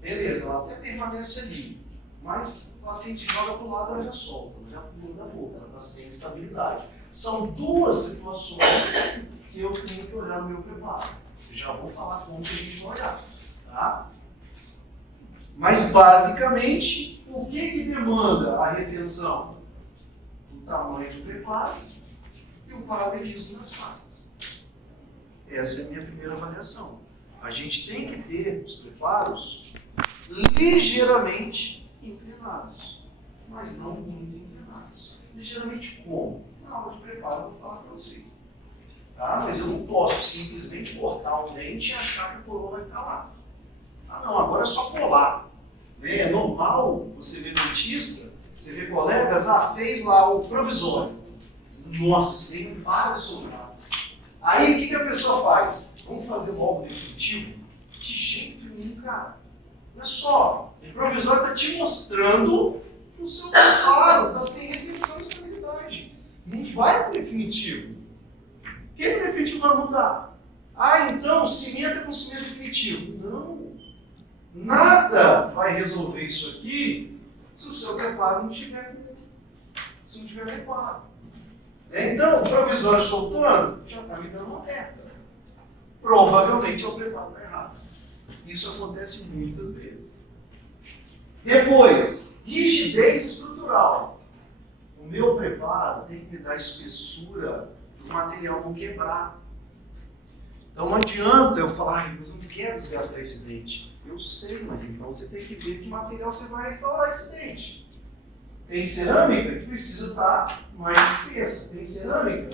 Beleza, ela até permanece ali. Mas o paciente joga para o lado, ela já solta. Ela já pula da boca, ela está sem estabilidade. São duas situações que eu tenho que olhar no meu preparo. Já vou falar como que a gente vai olhar. Tá? Mas, basicamente, o que demanda a retenção? O tamanho do preparo e o paralelismo das faces. Essa é a minha primeira avaliação. A gente tem que ter os preparos ligeiramente inclinados, mas não muito inclinados. Ligeiramente como? Na aula de preparo eu vou falar para vocês. Tá? Mas eu não posso simplesmente cortar um dente e achar que a coroa vai ficar lá. Ah não, agora é só colar. É normal você ver dentista, você vê colegas, fez lá o provisório. Nossa, isso aí não para de soltar. Aí o que a pessoa faz? Vamos fazer logo o definitivo? De jeito nenhum, cara. Olha só, o provisório está te mostrando o seu preparo, está sem retenção e estabilidade. Não vai para o definitivo. O que o definitivo vai mudar? Então cimento é com cimento definitivo. Não. Nada vai resolver isso aqui se o seu preparo não estiver adequado. Então, o provisório soltando já está me dando uma alerta. Provavelmente o preparo está errado. Isso acontece muitas vezes. Depois, rigidez estrutural. O meu preparo tem que me dar espessura para o material não quebrar. Então não adianta eu falar, mas eu não quero desgastar esse dente. Eu sei, mas então você tem que ver que material você vai restaurar esse dente. Tem cerâmica que precisa estar mais espessa. Tem cerâmica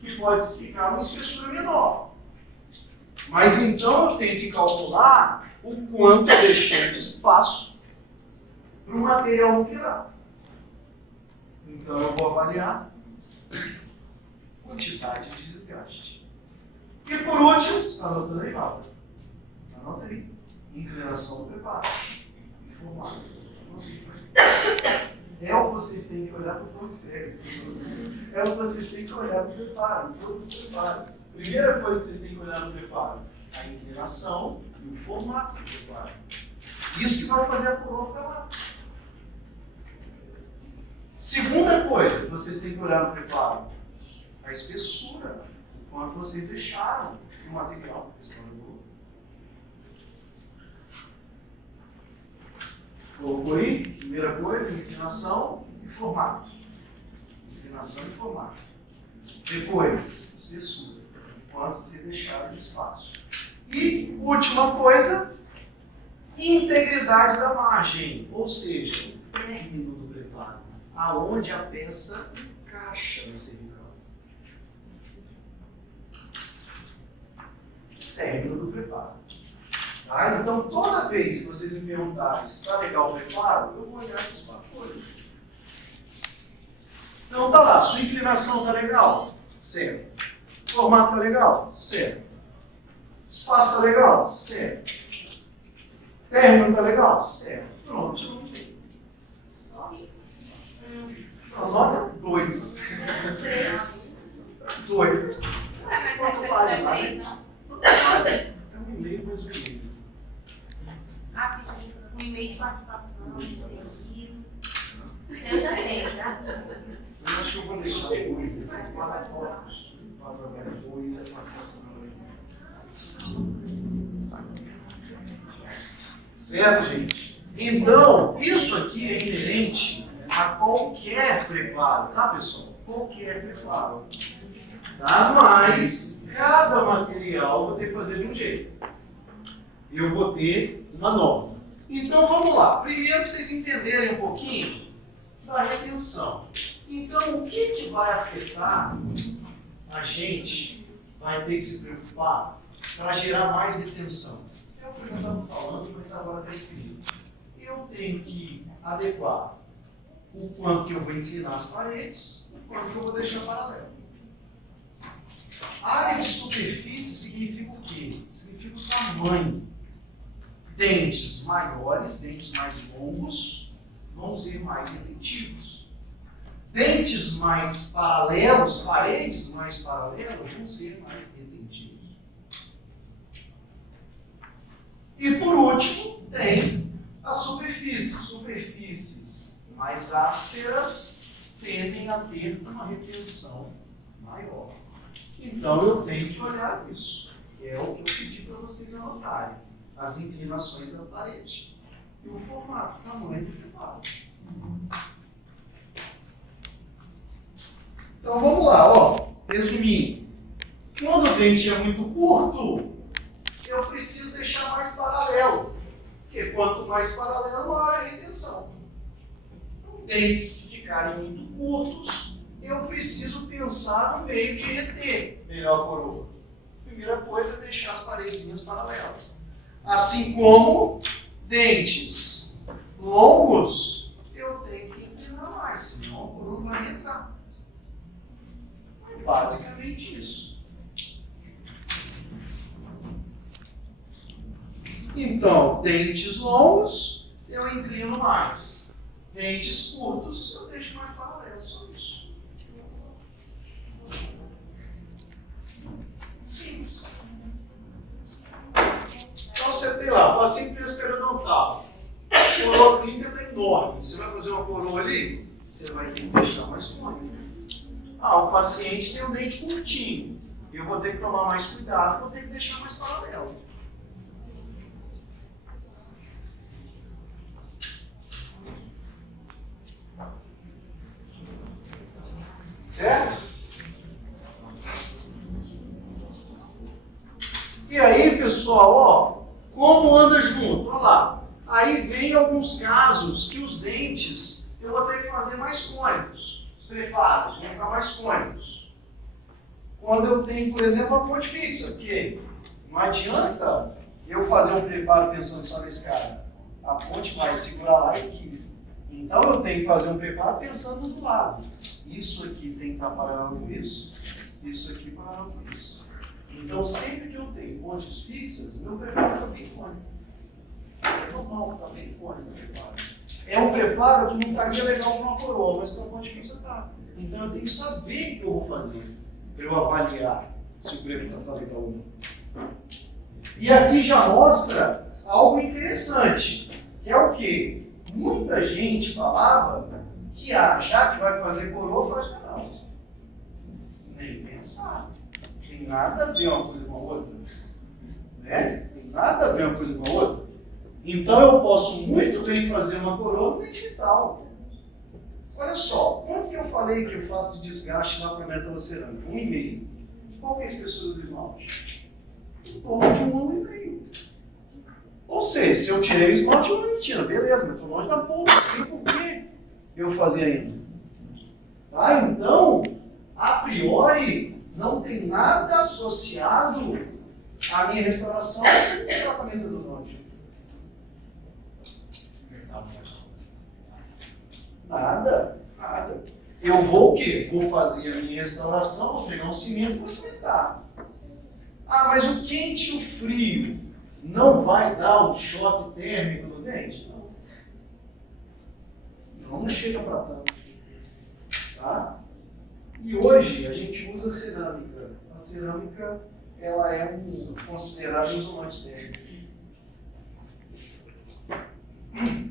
que pode ficar uma espessura menor. Mas então eu tenho que calcular o quanto eu deixei de espaço para o material não quebrar. Então eu vou avaliar quantidade de desgaste. E por último, você está anotando aí, Laura? Anota aí. Inclinação do preparo. E formato. É o que vocês têm que olhar para o ponto sério. É o que vocês têm que olhar no preparo, em todos os preparos. Primeira coisa que vocês têm que olhar no preparo, a inclinação e o formato do preparo. Isso que vai fazer a coroa ficar lá. Segunda coisa que vocês têm que olhar no preparo, a espessura, o quanto vocês deixaram no material que estão no grupo. Colocou aí, primeira coisa, inclinação e formato. Inclinação e formato. Depois, espessura, o quanto vocês deixaram de espaço. E, última coisa, integridade da margem, ou seja, o término do preparo, aonde a peça encaixa nesse cervical. Término do preparo. Tá? Então, toda vez que vocês me perguntarem se está legal o preparo, eu vou olhar essas 4 coisas. Então, tá lá, sua inclinação está legal? Certo. Formato está legal? Certo. Espaço está legal? Certo. Término está legal? Certo. Pronto, eu não tenho. Só isso. Nota 2. 3. 2. Ué, mas Quanto é vale, 3, não? É 1,5 mais 1,5. Um e-mail de participação, entendido. Eu já tenho, graças a Deus. Eu acho que eu vou deixar 2, esses 4 focos. 2 é participação. Certo, gente? Então, isso aqui é inerente a qualquer preparo, tá, pessoal? Qualquer preparo. Tá? Mas cada material eu vou ter que fazer de um jeito. Eu vou ter uma norma. Então vamos lá. Primeiro, para vocês entenderem um pouquinho da retenção. Então, o que vai afetar a gente, vai ter que se preocupar para gerar mais retenção? É o que eu estava falando, mas agora está escrito. Eu tenho que adequar o quanto que eu vou inclinar as paredes, o quanto que eu vou deixar paralelo. Área de superfície significa o quê? Significa o tamanho. Dentes maiores, dentes mais longos, vão ser mais retentivos. Dentes mais paralelos, paredes mais paralelas, vão ser mais retentivos. E por último, tem a superfície. Superfícies mais ásperas tendem a ter uma retenção maior. Então eu tenho que olhar isso. É o que eu pedi para vocês anotarem. As inclinações da parede. E o formato, o tamanho do preparo. Então vamos lá, ó. Resumindo. Quando o dente é muito curto, eu preciso deixar mais paralelo. Porque quanto mais paralelo, maior a retenção. Então, dentes que ficarem muito curtos, eu preciso pensar no meio de reter melhor a coroa. Primeira coisa é deixar as paredezinhas paralelas. Assim como dentes longos, eu tenho que inclinar mais, senão a coroa não vai entrar. É basicamente isso. Então, dentes longos, eu inclino mais. Dentes curtos, eu deixo mais paralelo, só isso. Simples. Então você tem lá, paciente periodontal. A coroa clínica está enorme. Você vai fazer uma coroa ali, você vai ter que deixar mais cônico. O paciente tem um dente curtinho. Eu vou ter que tomar mais cuidado, vou ter que deixar mais paralelo. Certo? E aí, pessoal, ó, como anda junto? Olha lá. Aí vem alguns casos que os dentes eu vou ter que fazer mais cônicos. Os preparos vão ficar mais cônicos. Quando eu tenho, por exemplo, a ponte fixa, porque não adianta eu fazer um preparo pensando só nesse cara. A ponte vai segurar lá e aqui. Então eu tenho que fazer um preparo pensando do lado. Isso aqui tem que estar paralelo com isso aqui paralelo com isso. Então sempre que eu tenho pontes fixas, meu preparo está bem cônico. É normal, está bem cônico o preparo. É um preparo que não estaria legal para uma coroa, mas para uma ponte fixa está. Então eu tenho que saber o que eu vou fazer para eu avaliar se o preparo está legal ou não. E aqui já mostra algo interessante, que é o quê? Muita gente falava que já que vai fazer coroa, faz canal. Nem pensar. Tem nada a ver uma coisa com a outra. Né? Tem nada a ver uma coisa com a outra. Então eu posso muito bem fazer uma coroa no dente vital. Olha só, quanto que eu falei que eu faço de desgaste na metalocerâmica? 1,5. Qual que é a espessura do esmalte? Em torno de 1,5. Ou seja, se eu tirei o esmalte, eu não tiro. Beleza, mas estou longe da ponta. Não tem por que eu fazer ainda. Tá? Então, a priori, não tem nada associado à minha restauração com o tratamento do nódulo. Nada, nada. Eu vou o quê? Vou fazer a minha restauração, vou pegar um cimento e vou cimentar. Mas o quente e o frio não vai dar um choque térmico no dente? Não chega para tanto. Tá? E hoje a gente usa cerâmica. A cerâmica ela é considerada um isolante térmico.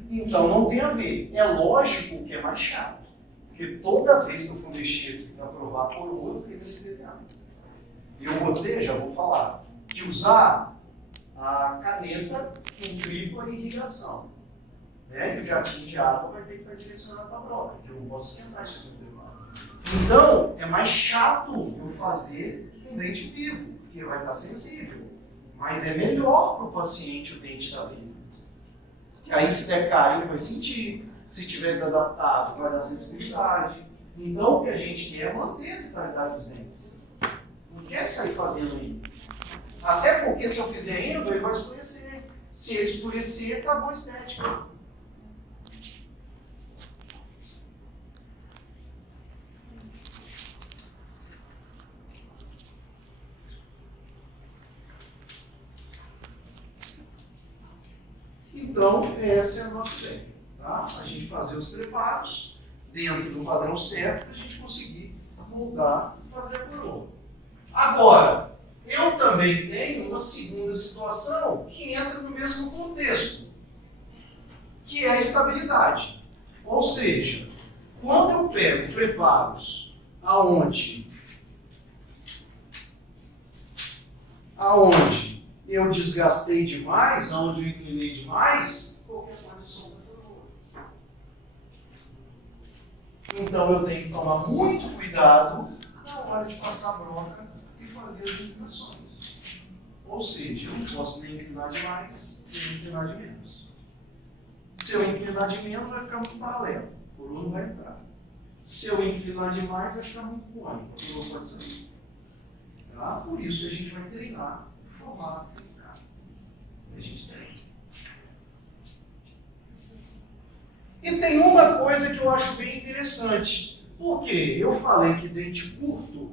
Então não tem a ver. É lógico que é mais chato. Porque toda vez que eu for mexer para provar a coroa, eu tenho que anestesiar. Eu vou ter, já vou falar, que usar a caneta com tripla irrigação. Né? E o jatinho de água vai ter que estar direcionado para a broca, porque eu não posso esquentar isso aqui no preparo. Então, é mais chato eu fazer um dente vivo, porque vai estar sensível. Mas é melhor para o paciente o dente estar vivo. Aí, se der cárie, ele vai sentir. Se estiver desadaptado, vai dar sensibilidade. Então, o que a gente quer é manter a vitalidade dos dentes. Não quer sair fazendo aí. Até porque, se eu fizer endo, ele vai escurecer. Se ele escurecer, acabou a estética. Então, essa é a nossa ideia. Tá? A gente fazer os preparos dentro do padrão certo para a gente conseguir moldar e fazer a coroa. Agora, eu também tenho uma segunda situação que entra no mesmo contexto, que é a estabilidade. Ou seja, quando eu pego preparos aonde eu desgastei demais, aonde eu inclinei demais, qualquer coisa solta a coroa. Então eu tenho que tomar muito cuidado na hora de passar a broca e fazer as inclinações. Ou seja, eu não posso nem inclinar demais, nem inclinar de menos. Se eu inclinar de menos, vai ficar muito paralelo, a coroa não vai entrar. Se eu inclinar demais, vai ficar muito cônico, a coroa pode sair. Tá? Por isso a gente vai treinar o formato que a gente tem. E tem uma coisa que eu acho bem interessante. Por quê? Eu falei que dente curto,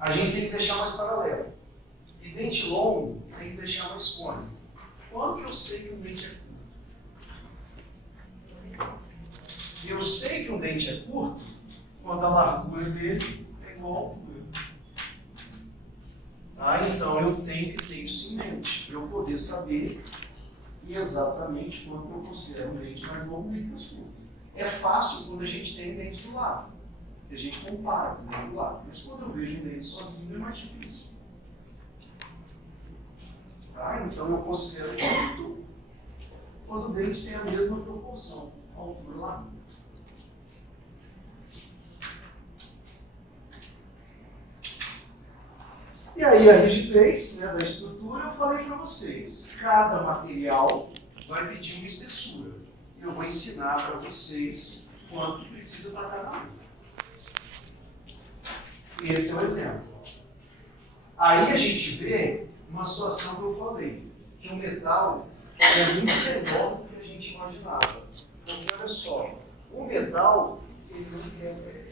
a gente tem que deixar mais paralelo. E dente longo tem que deixar mais cônico. Quando que eu sei que um dente é curto? Eu sei que um dente é curto quando a largura dele é igual à altura. Tá? Então eu tenho que ter isso em mente, para eu poder saber exatamente quando eu considero um dente mais longo e um dente mais curto. É fácil quando a gente tem dentes do lado, que a gente compara com o dente do lado. Mas quando eu vejo um dente sozinho é mais difícil. Tá? Então eu considero curto quando o dente tem a mesma proporção, altura e largura. E aí a rigidez, né, da estrutura, eu falei para vocês. Cada material vai pedir uma espessura. Eu vou ensinar para vocês quanto precisa para cada um. Esse é o exemplo. Aí a gente vê uma situação que eu falei, que o metal é muito menor do que a gente imaginava. Porque olha só, o metal, ele não quebra.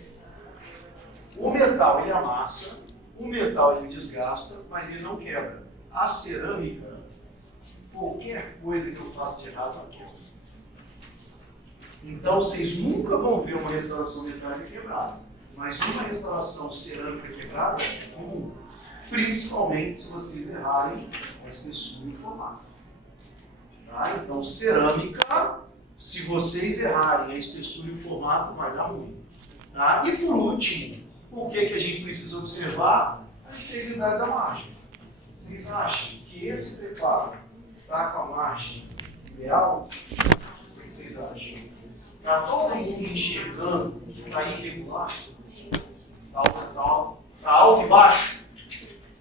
O metal, ele amassa, o metal, ele desgasta, mas ele não quebra. A cerâmica, qualquer coisa que eu faça de errado, ela quebra. Então, vocês nunca vão ver uma restauração metálica quebrada, mas uma restauração cerâmica quebrada é comum. Principalmente se vocês errarem a espessura e o formato. Tá? Então, cerâmica, se vocês errarem a espessura e o formato, vai dar ruim. Tá? E por último, o que a gente precisa observar? A integridade da margem. Vocês acham que esse preparo está com a margem ideal? O que vocês acham? Está todo mundo enxergando que está irregular? Está alto e baixo?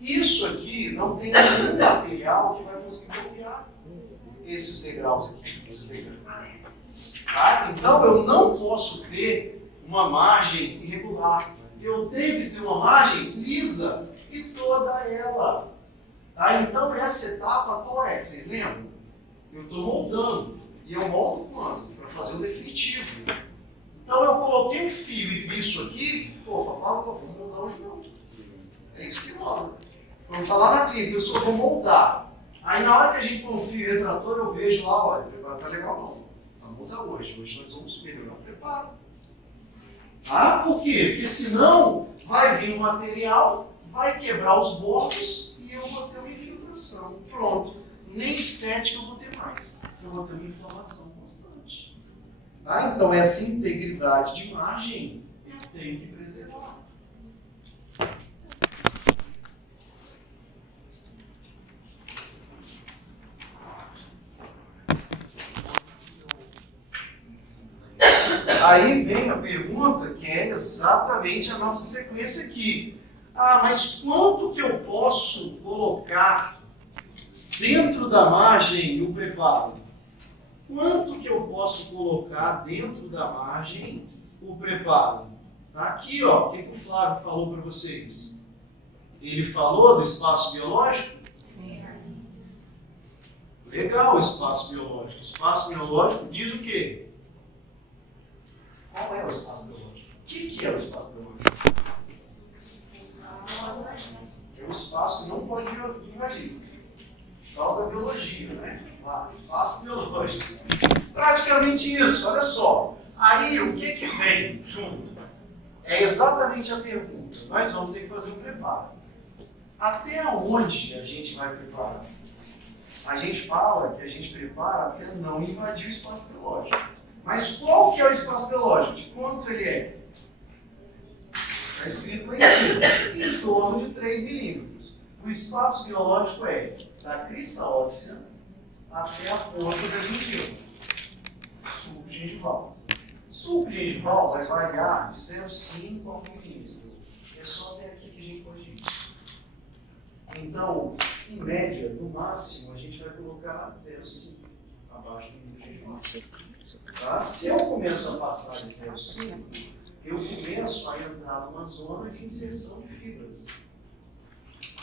Isso aqui não tem nenhum material que vai conseguir bloquear esses degraus aqui. Tá? Então eu não posso ter uma margem irregular. Eu tenho que ter uma margem lisa e toda ela. Tá? Então essa etapa qual é? Vocês lembram? Eu estou moldando. E eu moldo quando? Para fazer o definitivo. Então eu coloquei um fio e vi isso aqui, papai, vou moldar hoje não. É isso que rola. Então está lá na clínica, eu só vou moldar. Aí na hora que a gente põe um fio retrator, eu vejo lá, olha, o preparo está legal não. Vamos moldar hoje. Hoje nós vamos melhorar o preparo. Ah, por quê? Porque senão vai vir um material, vai quebrar os bordos e eu vou ter uma infiltração. Pronto. Nem estética eu vou ter mais. Eu vou ter uma inflamação constante. Tá? Então essa integridade de margem eu tenho que preservar. Aí vem a pergunta que é exatamente a nossa sequência aqui. Ah, mas quanto que eu posso colocar dentro da margem o preparo? Quanto que eu posso colocar dentro da margem o preparo? Tá aqui, ó, o que o Flávio falou para vocês? Ele falou do espaço biológico? Sim. Legal o espaço biológico. O espaço biológico diz o quê? Qual é o espaço biológico? O que é o espaço biológico? É um espaço que não pode invadir. Por causa da biologia, né? Lá, espaço biológico. Praticamente isso, olha só. Aí, o que vem junto? É exatamente a pergunta. Nós vamos ter que fazer um preparo. Até onde a gente vai preparar? A gente fala que a gente prepara até não invadir o espaço biológico. Mas qual que é o espaço biológico? De quanto ele é? Está escrito lá em cima. Em torno de 3 milímetros. O espaço biológico é da crista óssea até a ponta da gengiva. Sulco gengival. Sulco gengival vai variar de 0,5 a 1 milímetro. É só até aqui que a gente pode ir. Então, em média, no máximo, a gente vai colocar 0,5 abaixo do nível gengival. Tá? Se eu começo a passar de 0,5, eu começo a entrar numa zona de inserção de fibras.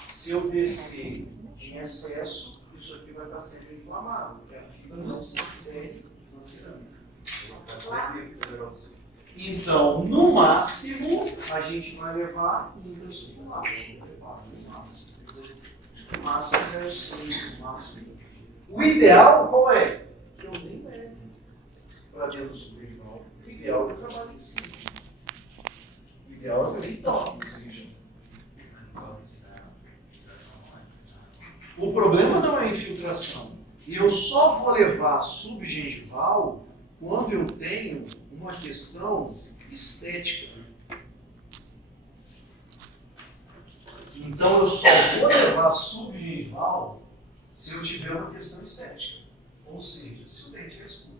Se eu descer em excesso, isso aqui vai estar sempre inflamado, porque a fibra não se insere na cerâmica. Então, no máximo, a gente vai levar nível circular. No máximo. No máximo 0,5, no máximo. O ideal qual é? Que eu nem leve para dentro do subregional. O ideal é que eu trabalhe em cima. O ideal é que eu nem toque nessa região. O problema não é a infiltração. Eu só vou levar subgengival quando eu tenho uma questão estética. Então eu só vou levar subgengival se eu tiver uma questão estética. Ou seja, se o dente é escuro.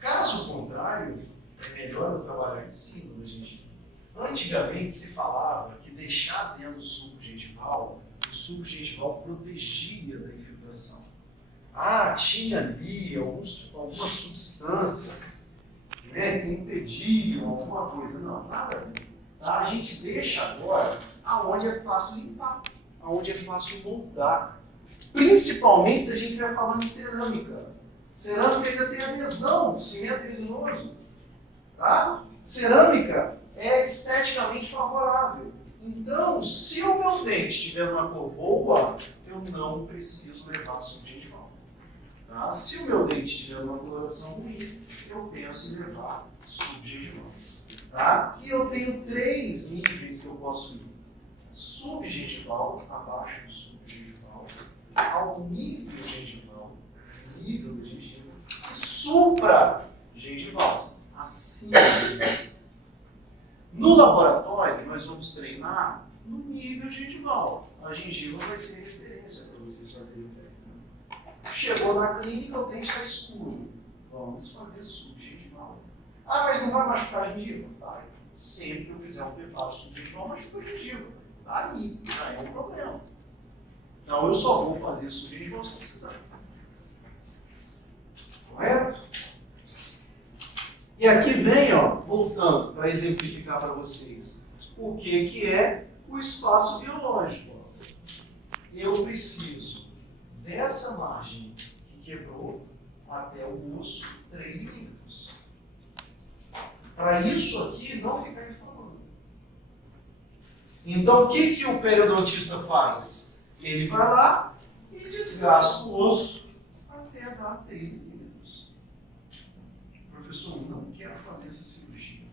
Caso contrário, é melhor eu trabalhar em cima da gengiva. Antigamente se falava que deixar dentro do suco gengival, o suco gengival protegia da infiltração. Ah, tinha ali algumas substâncias, né, que impediam alguma coisa. Não, nada a ver. Tá? A gente deixa agora aonde é fácil limpar, aonde é fácil moldar. Principalmente se a gente vai falando de cerâmica. Cerâmica ainda tem adesão, cimento resinoso. Tá? Cerâmica é esteticamente favorável. Então, se o meu dente tiver uma cor boa, eu não preciso levar subgengival. Tá? Se o meu dente tiver uma coloração ruim, eu penso em levar subgengival. Tá? E eu tenho 3 níveis que eu posso ir. Subgengival, abaixo do subgengival, ao nível gengival, nível da gengiva, e supragengival, acima do gengival. No laboratório, nós vamos treinar no nível gengival. A gengiva vai ser referência para vocês fazerem. Chegou na clínica, o dente está escuro. Vamos fazer subgengival. Ah, mas não vai machucar a gengiva? Vai. Sempre que eu fizer um preparo subgengival, machuca a gengiva. Aí, já é um problema. Então, eu só vou fazer subgengival se precisar. Correto? E aqui vem, ó, voltando para exemplificar para vocês o que é o espaço biológico. Ó. Eu preciso dessa margem que quebrou até o osso 3 milímetros. Para isso aqui não ficar inflamando. Então o que o periodontista faz? Ele vai lá e desgasta o osso até dar 3 milímetros. Professor, não quero fazer essa cirurgia.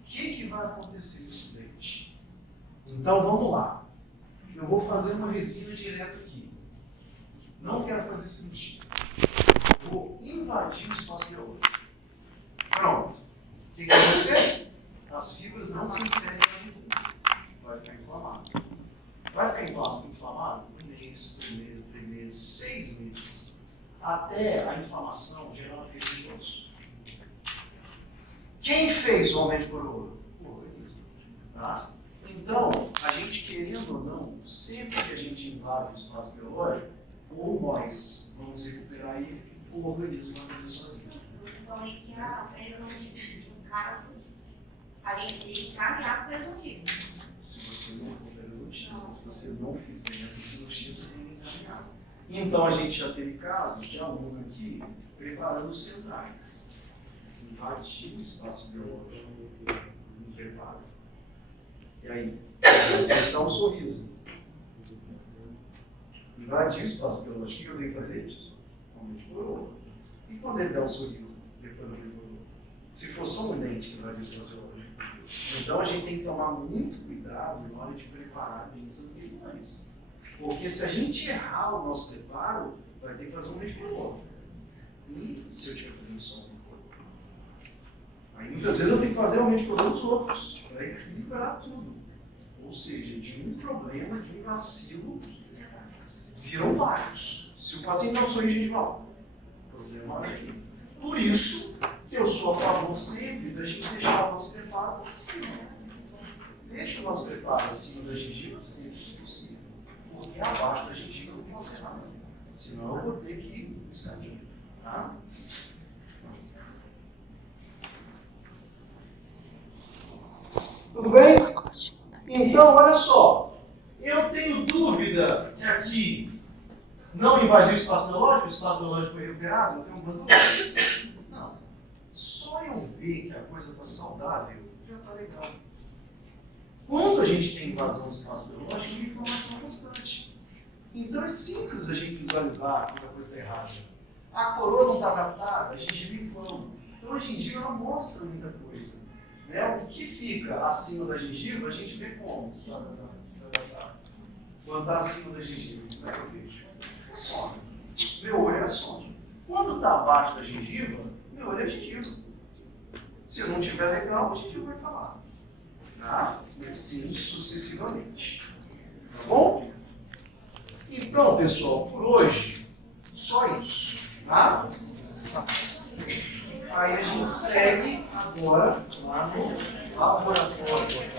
O que vai acontecer com esse dente? Então vamos lá. Eu vou fazer uma resina direto aqui. Não quero fazer cirurgia. Vou invadir o espaço biológico. Pronto. O que vai acontecer? As fibras não se inserem na resina. Vai ficar inflamado. Vai ficar inflamado? 1 mês, 2 meses, 3 meses, 6 meses. Até a inflamação gerar uma perda de osso. Quem fez o aumento de coroa? O organismo. Tá? Então, a gente querendo ou não, sempre que a gente invade o espaço biológico, ou nós vamos recuperar ele, ou o organismo vai fazer sozinho. Eu falei que a periodonte, no caso, a gente tem que caminhar para o periodontismo. Se você não for periodontista, se você não fizer essa cirurgia, você tem que encaminhar. Então, a gente já teve casos de aluno aqui preparando os centrais. Invadir o espaço biológico no preparo. E aí, você dá um sorriso. Invadir o espaço biológico, o que eu tenho que fazer? Aumento de coroa. E quando ele dá um sorriso, depois do coroa? Se for só um dente que invadir o espaço biológico. Então a gente tem que tomar muito cuidado na hora de preparar dentes anteriores. Porque se a gente errar o nosso preparo, vai ter que fazer um aumento de coroa. E se eu estiver fazendo só uma coroa? Aí muitas vezes eu tenho que fazer aumento de coroa dos outros, para equilibrar tudo. Ou seja, de um problema, de um vacilo, viram vários. Se o paciente não sorri gengival, problema aí. Por isso, eu sou a favor sempre da gente deixar o nosso preparo acima. Deixa o nosso preparo acima da gengiva sempre que possível. Porque abaixo da gengiva não funciona nada. Senão eu vou ter que expandir. Tá? Tudo bem? Então, olha só. Eu tenho dúvida que aqui não invadiu o espaço biológico, o espaço biológico foi recuperado, eu tenho uma dúvida? Não. Só eu ver que a coisa está saudável, já está legal. Quando a gente tem invasão do espaço biológico, é informação constante. Então é simples a gente visualizar quando a coisa está errada. A coroa não está adaptada, a gengiva inflama. Então a gengiva não mostra muita coisa. Né? O que fica acima da gengiva, a gente vê como, sabe? Quando está acima da gengiva, como é que eu vejo? É sono. Meu olho é sono. Quando está abaixo da gengiva, meu olho é gengiva. Se não estiver legal, a gengiva vai falar. Tá? E assim sucessivamente. Tá bom? Então, pessoal, por hoje, só isso. Tá? Aí a gente segue agora lá no laboratório.